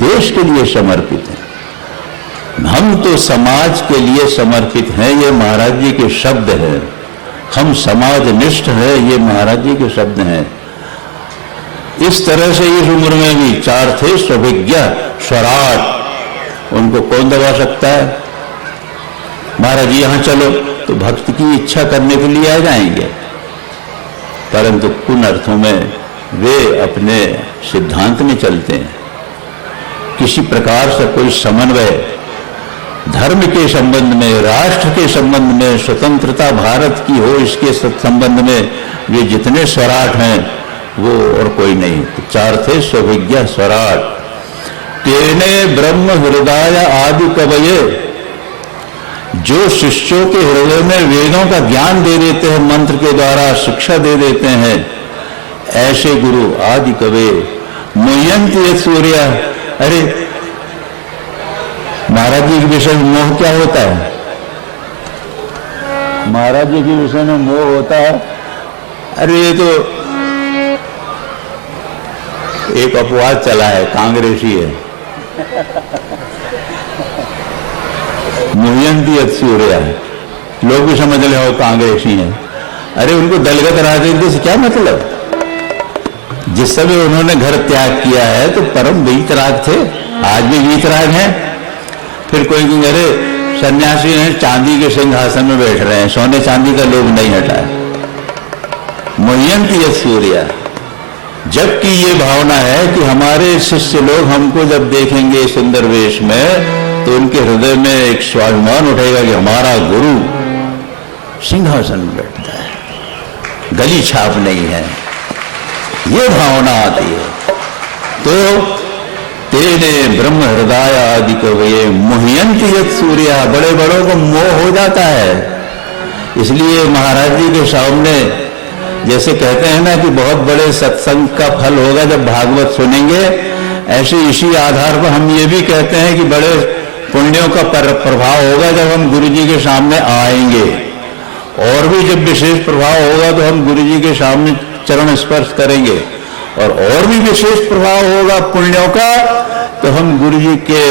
देश के लिए समर्पित है, हम तो समाज के लिए समर्पित हैं, ये महाराज जी के शब्द हैं। हम समाजनिष्ठ है, ये महाराज जी के शब्द हैं। इस तरह से इस उम्र में भी चार्थेषु अभिज्ञ स्वराट, उनको कौन दबा सकता है? महाराज जी यहां चलो तो भक्त की इच्छा करने के लिए आ जाएंगे, परंतु कुन अर्थों में वे अपने सिद्धांत में चलते हैं। किसी प्रकार से कोई समन्वय धर्म के संबंध में, राष्ट्र के संबंध में, स्वतंत्रता भारत की हो इसके संबंध में वे जितने स्वराट हैं वो और कोई नहीं। चार्थेषु अभिज्ञ स्वराट तेने ब्रह्म हृदय आदि कवये, जो शिष्यों के हृदय में वेदों का ज्ञान दे देते हैं, मंत्र के द्वारा शिक्षा दे देते हैं, ऐसे गुरु आदि कवे मुह्यन्ति सूर्य। अरे महाराज जी के विषय में मोह क्या होता है? महाराज जी के विषय में मोह होता है, अरे ये तो एक अपवाद चला है, कांग्रेसी है। मुह्यन्ति सूर्य, लोग भी समझ रहे हो कांग्रेसी है। अरे उनको दलगत राजनीति से क्या मतलब? जिस समय उन्होंने घर त्याग किया है तो परम वीतराग थे, आज भी वीतराग हैं। फिर कोई कहेंगे अरे सन्यासी हैं, चांदी के सिंहासन में बैठ रहे हैं, सोने चांदी का लोभ नहीं हटा है। मुह्यन्ति सूर्य, जबकि ये भावना है कि हमारे शिष्य लोग हमको जब देखेंगे सुंदर वेश में तो उनके हृदय में एक स्वाभिमान उठेगा कि हमारा गुरु सिंहासन में बैठता है, गली छाप नहीं है, ये भावना आती है। तो तेने ब्रह्म हृदय आदि कवये मुह्यन्ति यत् सूर्य, बड़े बड़ों को मोह हो जाता है। इसलिए महाराज जी के सामने जैसे कहते हैं ना कि बहुत बड़े सत्संग का फल होगा जब भागवत सुनेंगे, ऐसे इसी आधार पर हम ये भी कहते हैं कि बड़े पुण्यों का प्रभाव होगा जब हम गुरु जी के सामने आएंगे, और भी जब विशेष प्रभाव होगा तो हम गुरु जी के सामने चरण स्पर्श करेंगे, और भी विशेष प्रभाव होगा पुण्यों का तो हम गुरु जी के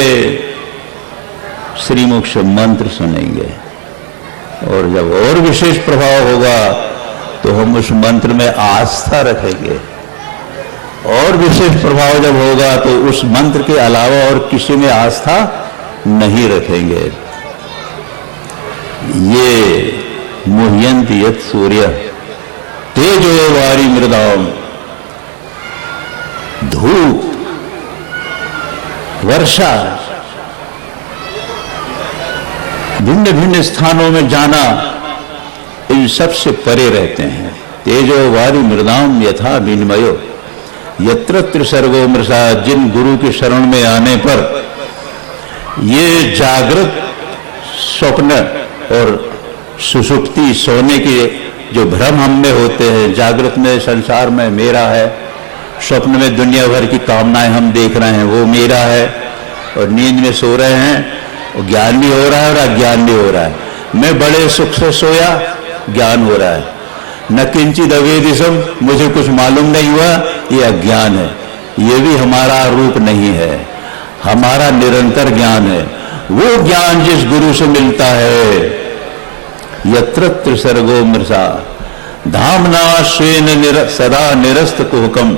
श्रीमुख से मंत्र सुनेंगे, और जब और विशेष प्रभाव होगा तो हम उस मंत्र में आस्था रखेंगे, और विशेष प्रभाव जब होगा तो उस मंत्र के अलावा और किसी में आस्था नहीं रखेंगे। ये मुह्यन्ति यत् सूर्य तेजो वारी मृदाम, धूप वर्षा भिन्न भिन्न स्थानों में जाना, इन सबसे परे रहते हैं। तेजो वारी मृदाम यथा विनिमयो यत्र त्रिसर्गो मृषा, जिन गुरु के शरण में आने पर ये जागृत स्वप्न और सुषुप्ति सोने के जो भ्रम हम में होते हैं, जागृत में संसार में मेरा है, स्वप्न में दुनिया भर की कामनाएं हम देख रहे हैं वो मेरा है, और नींद में सो रहे हैं, ज्ञान भी हो रहा है और अज्ञान भी हो रहा है। मैं बड़े सुख से सोया, ज्ञान हो रहा है, न किंचित अवेदिशम, मुझे कुछ मालूम नहीं हुआ, ये अज्ञान है। ये भी हमारा रूप नहीं है, हमारा निरंतर ज्ञान है। वो ज्ञान जिस गुरु से मिलता है, यत्र त्रिसर्गो मृषा धामना स्वेन सदा निरस्त कुहकम,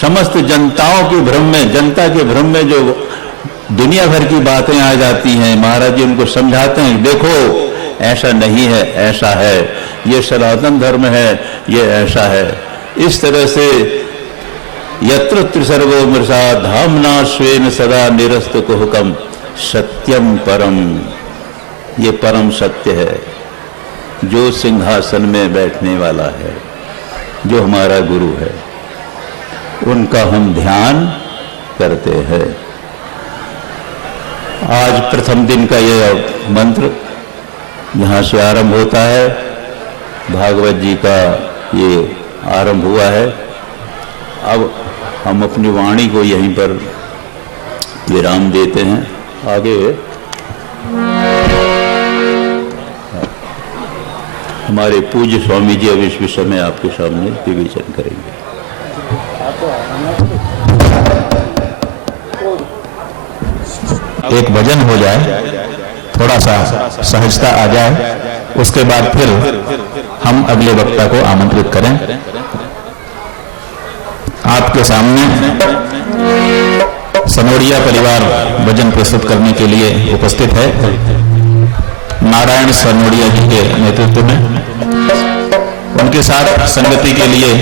समस्त जनताओं के भ्रम में, जनता के भ्रम में जो दुनिया भर की बातें आ जाती हैं, महाराज जी उनको समझाते हैं, देखो ऐसा नहीं है, ऐसा है, ये सनातन धर्म है, ये ऐसा है। इस तरह से यत्र त्रिसर्गो मृषा धामना स्वेन सदा निरस्त कुहकम सत्यम परम, ये परम सत्य है जो सिंहासन में बैठने वाला है, जो हमारा गुरु है, उनका हम ध्यान करते हैं। आज प्रथम दिन का ये मंत्र यहाँ से आरंभ होता है, भागवत जी का ये आरंभ हुआ है। अब हम अपनी वाणी को यहीं पर विराम देते हैं। आगे हमारे पूज्य स्वामी जी अब इस विषय में आपके सामने विवेचन करेंगे। एक भजन हो जाए, थोड़ा सा सहजता आ जाए, उसके बाद फिर हम अगले वक्ता को आमंत्रित करें। आपके सामने सनोड़िया परिवार भजन प्रस्तुत करने के लिए उपस्थित है। नारायण सनोड़िया जी के नेतृत्व में, उनके साथ संगति के लिए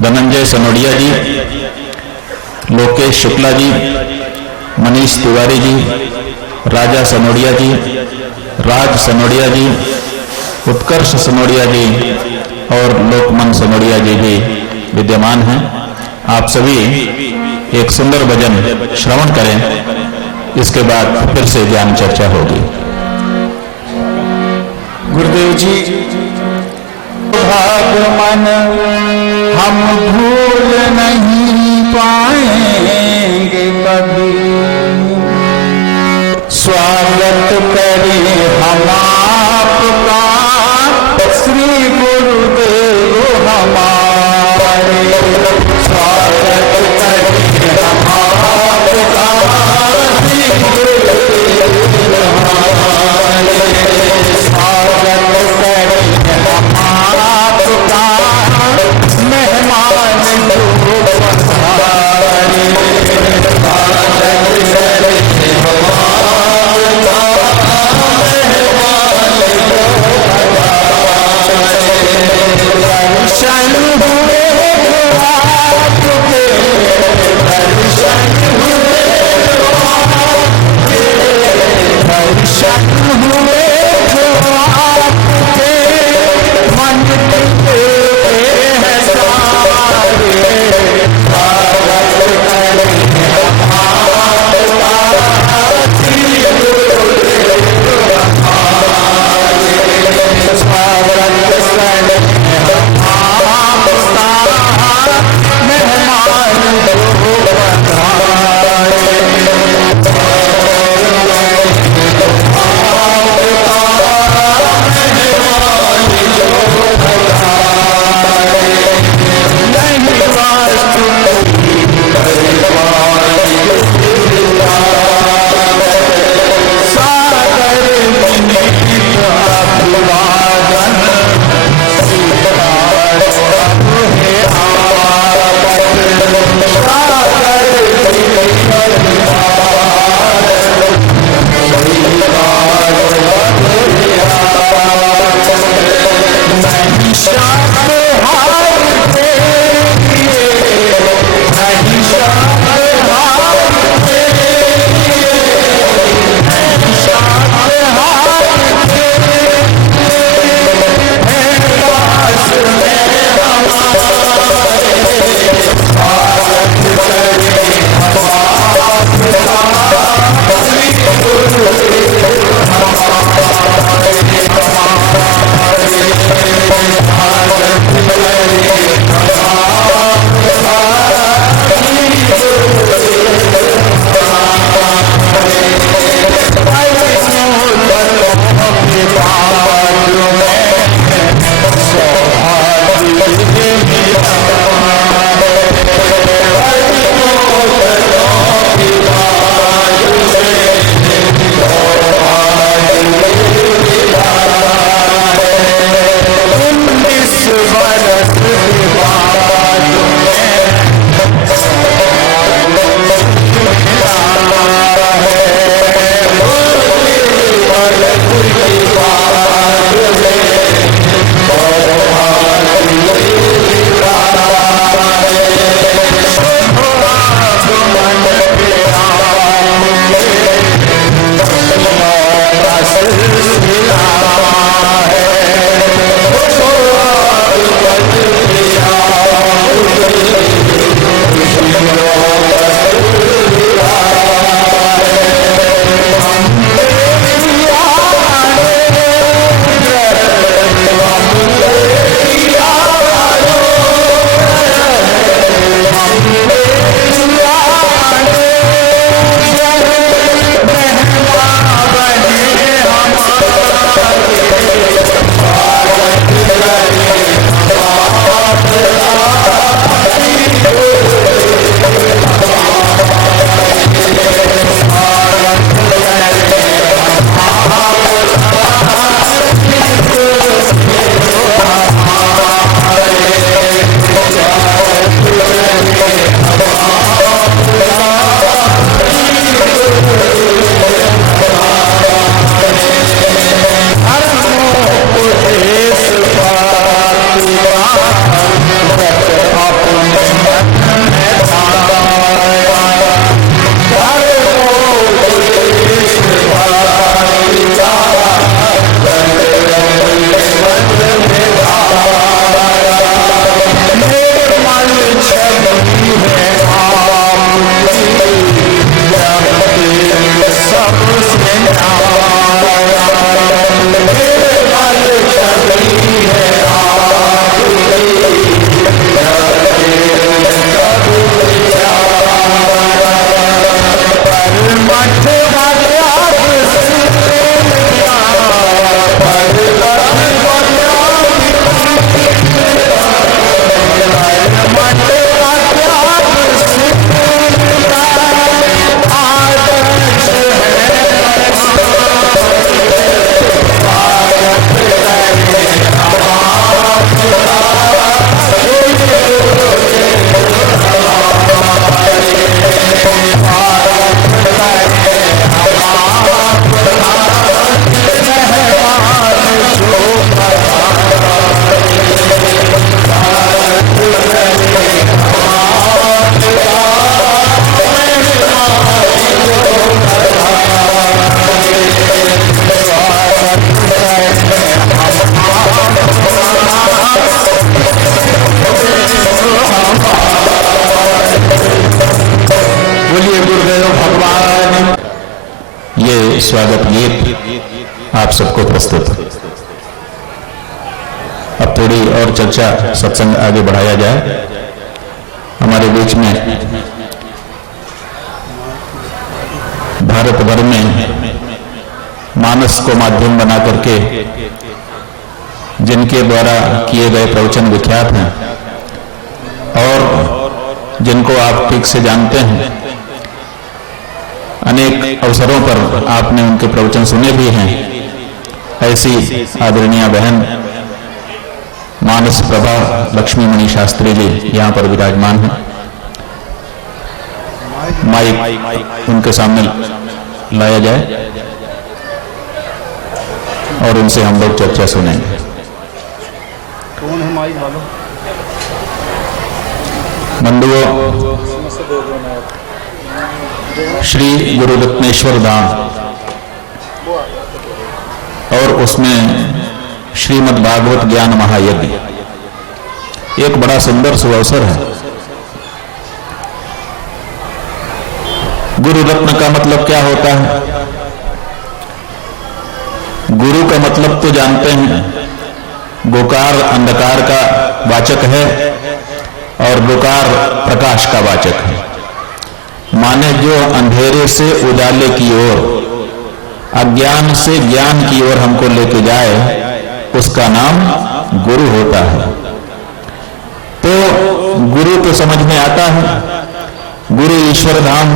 धनंजय सनोड़िया जी, लोकेश शुक्ला जी, मनीष तिवारी जी, राजा सनोड़िया जी, राज सनोड़िया जी, उत्कर्ष सनोड़िया जी और लोकमन सनोड़िया जी भी विद्यमान हैं। आप सभी एक सुंदर भजन श्रवण करें इसके बाद फिर से ज्ञान चर्चा होगी। गुरुदेव जी, भागमन हम भूल नहीं पाएंगे कभी, स्वागत करें हम आपका श्री गुरुदेव हमारे, स्वागत करें हम आपका श्री गुरुदेव हमारे, स्वागत करें हम आपका मेहमान जो पधारे, स्वागत करें हम आपका मेहमान जो पधारे, दर्शन हुए आपके, दर्शन हुए आपके, दर्शन हुए जो आपके, मन के हैं सारे, स्वागत करें हम आपका श्री गुरुदेव हमारे, स्वागत करें हम आपका मेहमान जो पधारे, नहीं वास्तु सागर विनीत अभिवादन, स्वीकार हे आपत, सागर विनीत अभिवादन, स्वीकार हे आपत, नहीं शाप हारते किए, नहीं शाप हारते किए, नहीं शाप हारते हैं पास में हमारे, स्वागत करें हम आपका श्री गुरुदेव हमारे, हमारे स्वागत गीत आप सबको प्रस्तुत। अब थोड़ी और चर्चा सत्संग आगे बढ़ाया जाए। हमारे बीच में भारत भर में मानस को माध्यम बना करके जिनके द्वारा किए गए प्रवचन विख्यात हैं और जिनको आप ठीक से जानते हैं, अनेक अवसरों पर आपने उनके प्रवचन सुने भी हैं, ऐसी आदरणीय बहन मानस प्रभा लक्ष्मीमणि शास्त्री जी यहाँ पर विराजमान हैं। माइक उनके सामने लाया जाए और उनसे हम लोग चर्चा सुनेंगे। कौन है माइक वालों? बंधुओं, श्री गुरु रत्नेश्वर धाम और उसमें श्रीमद् भागवत ज्ञान महायज्ञ एक बड़ा सुंदर सुअवसर है। गुरु रत्न का मतलब क्या होता है? गुरु का मतलब तो जानते हैं, गोकार अंधकार का वाचक है और गुकार प्रकाश का वाचक है। माने जो अंधेरे से उजाले की ओर, अज्ञान से ज्ञान की ओर हमको लेके जाए, उसका नाम गुरु होता है। तो गुरु तो समझ में आता है, गुरु ईश्वर धाम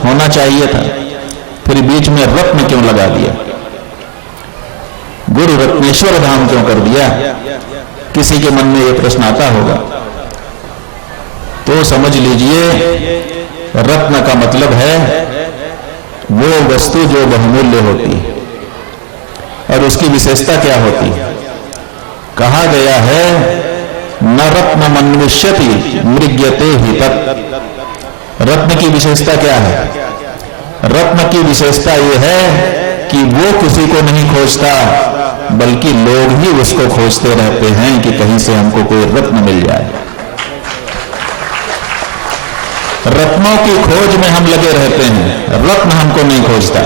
होना चाहिए था, फिर बीच में रत्न क्यों लगा दिया? गुरु रत्नेश्वर धाम क्यों कर दिया? किसी के मन में यह प्रश्न आता होगा। तो समझ लीजिए, रत्न का मतलब है वो वस्तु जो बहुमूल्य होती है। और उसकी विशेषता क्या होती है? कहा गया है, न रत्न मन्विष्यति मृग्यते हि तत्। रत्न की विशेषता क्या है? रत्न की विशेषता यह है कि वो किसी को नहीं खोजता, बल्कि लोग ही उसको खोजते रहते हैं कि कहीं से हमको कोई रत्न मिल जाए। रत्नों की खोज में हम लगे रहते हैं, रत्न हमको नहीं खोजता।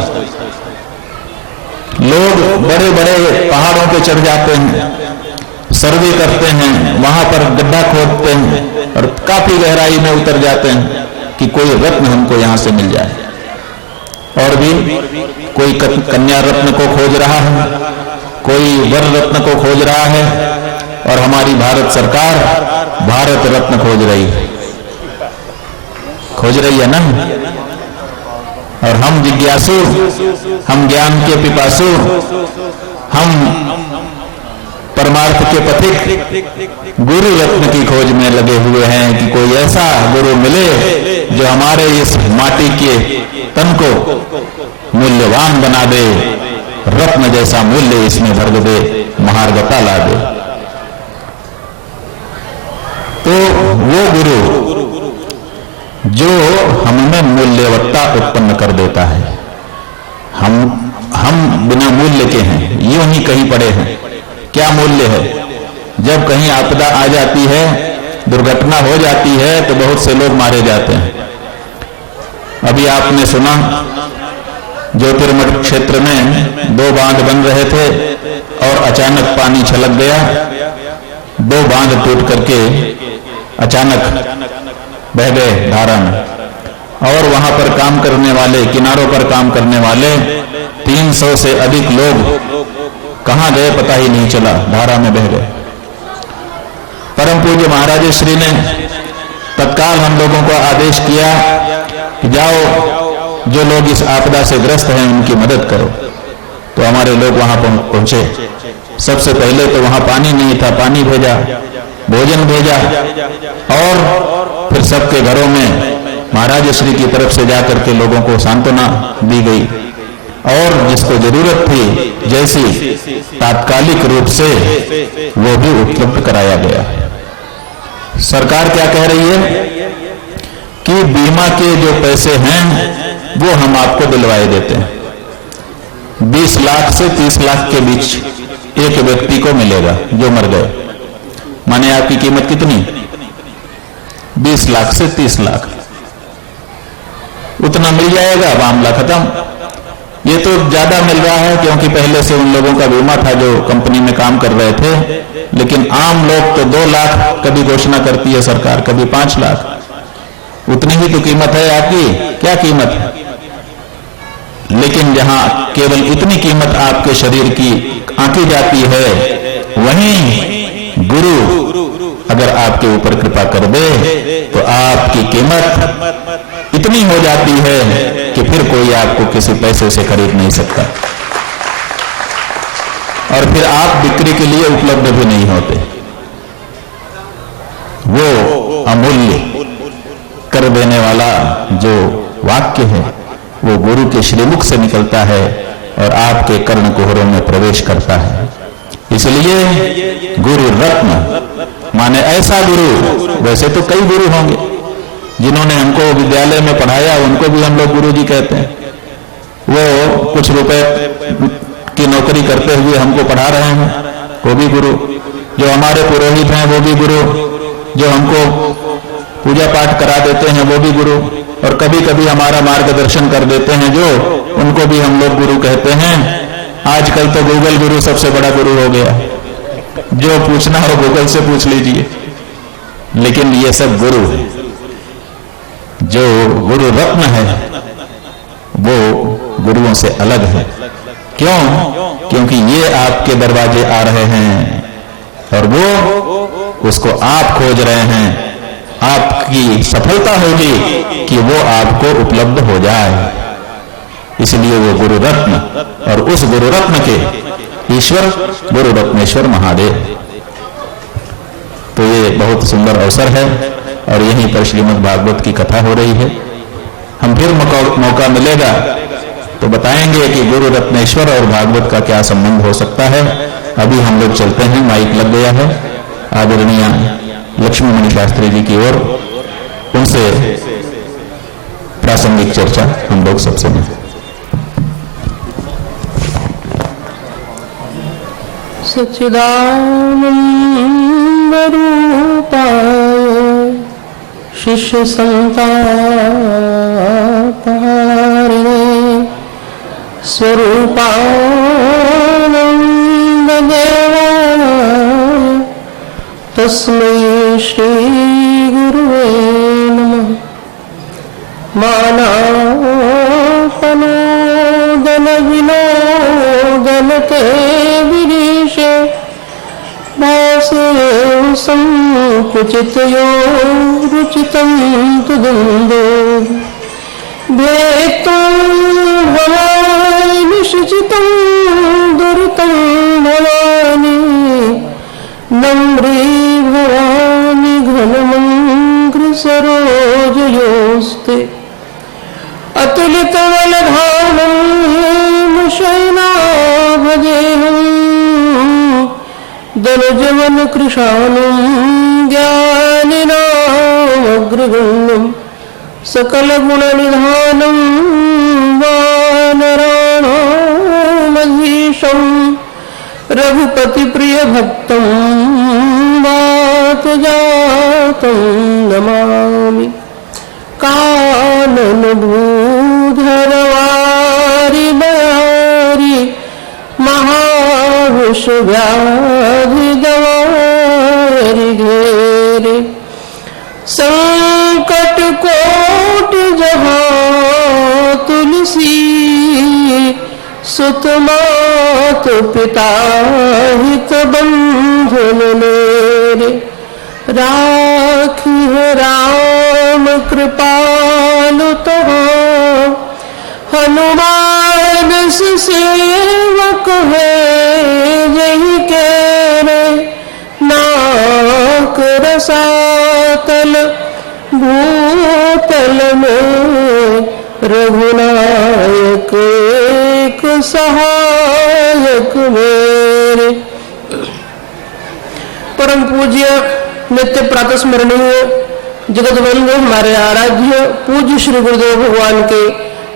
लोग बड़े बड़े पहाड़ों पे चढ़ जाते हैं, सर्वे करते हैं, वहां पर गड्ढा खोदते हैं और काफी गहराई में उतर जाते हैं कि कोई रत्न हमको यहां से मिल जाए। और भी कोई कन्या रत्न को खोज रहा है, कोई वर रत्न को खोज रहा है, और हमारी भारत सरकार भारत रत्न खोज रही है ना। और हम जिज्ञासु, हम ज्ञान के पिपासु, हम परमार्थ के पथिक गुरु रत्न की खोज में लगे हुए हैं कि कोई ऐसा गुरु मिले जो हमारे इस माटी के तन को मूल्यवान बना दे, रत्न जैसा मूल्य इसमें भर दे, महार्गता ला दे। तो वो गुरु जो हमें मूल्यवत्ता उत्पन्न कर देता है। हम बिना मूल्य के हैं, यूं ही कहीं पड़े हैं। क्या मूल्य है? जब कहीं आपदा आ जाती है, दुर्घटना हो जाती है, तो बहुत से लोग मारे जाते हैं। अभी आपने सुना, ज्योतिर्मठ क्षेत्र में 2 बांध बन रहे थे और अचानक पानी छलक गया। 2 बांध टूट करके अचानक बह गए धारा में, और वहां पर काम करने वाले, किनारों पर काम करने वाले 300 से अधिक लोग कहां गए पता ही नहीं चला, धारा में बह गए। परम पूज्य महाराज श्री ने तत्काल हम लोगों को आदेश किया कि जाओ, जो लोग इस आपदा से ग्रस्त हैं उनकी मदद करो। तो हमारे लोग वहां पहुंचे। सबसे पहले तो वहां पानी नहीं था, पानी भेजा, भोजन भेजा, और फिर सबके घरों में महाराज श्री की तरफ से जाकर के लोगों को सांत्वना दी गई, और जिसको जरूरत थी जैसी तात्कालिक रूप से वो भी उपलब्ध कराया गया। सरकार क्या कह रही है कि बीमा के जो पैसे हैं वो हम आपको दिलवाए देते हैं। 20 लाख से 30 लाख के बीच एक व्यक्ति को मिलेगा जो मर गए। माने आपकी कीमत कितनी? 20 लाख से 30 लाख, उतना मिल जाएगा, मामला खत्म। ये तो ज्यादा मिल रहा है क्योंकि पहले से उन लोगों का बीमा था जो कंपनी में काम कर रहे थे, लेकिन आम लोग तो 2 लाख कभी घोषणा करती है सरकार, कभी 5 लाख। उतनी ही तो कीमत है आपकी, क्या कीमत है? लेकिन जहां केवल इतनी कीमत आपके शरीर की आंकी जाती है, वहीं गुरु अगर आपके ऊपर कृपा कर दे तो आपकी कीमत इतनी हो जाती है कि फिर कोई आपको किसी पैसे से खरीद नहीं सकता, और फिर आप बिक्री के लिए उपलब्ध भी नहीं होते। वो अमूल्य कर देने वाला जो वाक्य है वो गुरु के श्रीमुख से निकलता है और आपके कर्ण कुहरों में प्रवेश करता है। इसलिए गुरु रत्न माने ऐसा गुरु, वैसे तो कई गुरु होंगे जिन्होंने हमको विद्यालय में पढ़ाया, उनको भी हम लोग गुरु जी कहते हैं। वो कुछ रुपए की नौकरी करते हुए हमको पढ़ा रहे हैं, वो भी गुरु। जो हमारे पुरोहित हैं वो भी गुरु, जो हमको पूजा पाठ करा देते हैं वो भी गुरु, और कभी कभी हमारा मार्गदर्शन कर देते हैं जो, उनको भी हम लोग गुरु कहते हैं। आजकल तो गूगल गुरु सबसे बड़ा गुरु हो गया, जो पूछना हो गूगल से पूछ लीजिए। लेकिन ये सब गुरु है। जो गुरु रत्न है वो गुरुओं से अलग है। क्यों? क्योंकि ये आपके दरवाजे आ रहे हैं और वो उसको आप खोज रहे हैं। आपकी सफलता होगी कि वो आपको उपलब्ध हो जाए। इसलिए वो गुरु रत्न, और उस गुरु रत्न के ईश्वर गुरु रत्नेश्वर महादेव। तो ये बहुत सुंदर अवसर है और यहीं पर श्रीमद् भागवत की कथा हो रही है। हम फिर मौका मिलेगा तो बताएंगे कि गुरु रत्नेश्वर और भागवत का क्या संबंध हो सकता है। अभी हम लोग चलते हैं, माइक लग गया है। आदरणीय लक्ष्मी मणि शास्त्री जी की ओर, उनसे प्रासंगिक चर्चा हम लोग सबसे मिलें। सच्चिदानंद रूपाय शिष्य संतापहारिणे स्वरूपानंद देवाय तस्मै श्री गुरुवे नमः। मानापनोदन विनोदन ते विरीशे भासे संकुचितयो रुचितं तुदुन्दो भेत्तं भवानि निश्चितं दुरितं भवानि नम्री भवानि घनमङ्घ्रिसरोजयोस्ते अतुलितबलधामं शयनाभजेऽहं दनुजवनकृशानं ज्ञानिनामग्रगण्यं सकलगुणनिधानं वानराणामधीशं रघुपतिप्रियभक्तं वातजातं नमामि। काननभूधरवारि बारि महाविषव्याधिदवारि घेरे संकट कोट जहाँ तुलसी सुत मात पिता हित बंधन मेरे राखी है राम कृपालु तहाँ हनुमान सेवक है यही के रे नाक रसातल भूतल में रघुनायक एक सहायक मेरे। परम पूज्य नित्य प्रातः स्मरणीय जगतबंधु हमारे आराध्य पूज्य श्री गुरुदेव भगवान के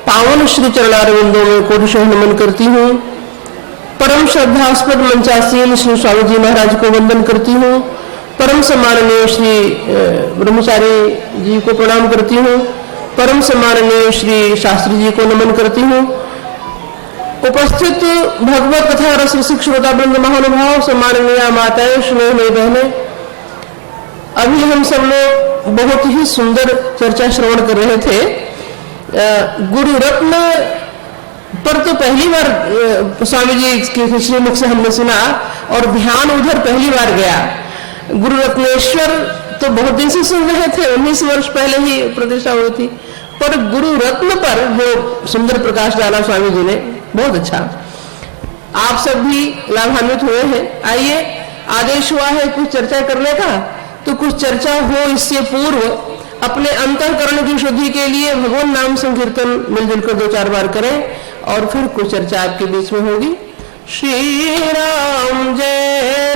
पावन श्री चरणारविंदों में कोटिशः नमन करती हूँ। परम श्रद्धास्पद मंचासीन श्री स्वामी जी महाराज को वंदन करती हूँ। परम सम्माननीय श्री ब्रह्मचारी जी को प्रणाम करती हूँ। परम सम्माननीय श्री शास्त्री जी को नमन करती हूँ। उपस्थित भगवत कथा रस रसिक श्रोतावृंद, महानुभाव, सम्माननीय माताएं, स्नेहमयी बहनें, अभी हम सब लोग बहुत ही सुंदर चर्चा श्रवण कर रहे थे। गुरु रत्न पर तो पहली बार स्वामी जी के श्रीमुख से हमने सुना और ध्यान उधर पहली बार गया। गुरु रत्नेश्वर तो बहुत दिन से सुन रहे थे, 19 वर्ष पहले ही प्रतिष्ठा हुई थी, पर गुरु रत्न पर जो सुंदर प्रकाश डाला स्वामी जी ने, बहुत अच्छा। आप सब भी लाभान्वित हुए हैं। आइए, आदेश हुआ है कुछ चर्चा करने का, तो कुछ चर्चा हो इससे पूर्व अपने अंतःकरण की शुद्धि के लिए भगवान नाम संकीर्तन मिलजुल कर 2-4 बार करें और फिर कुछ चर्चा आपके बीच में होगी। श्री राम जय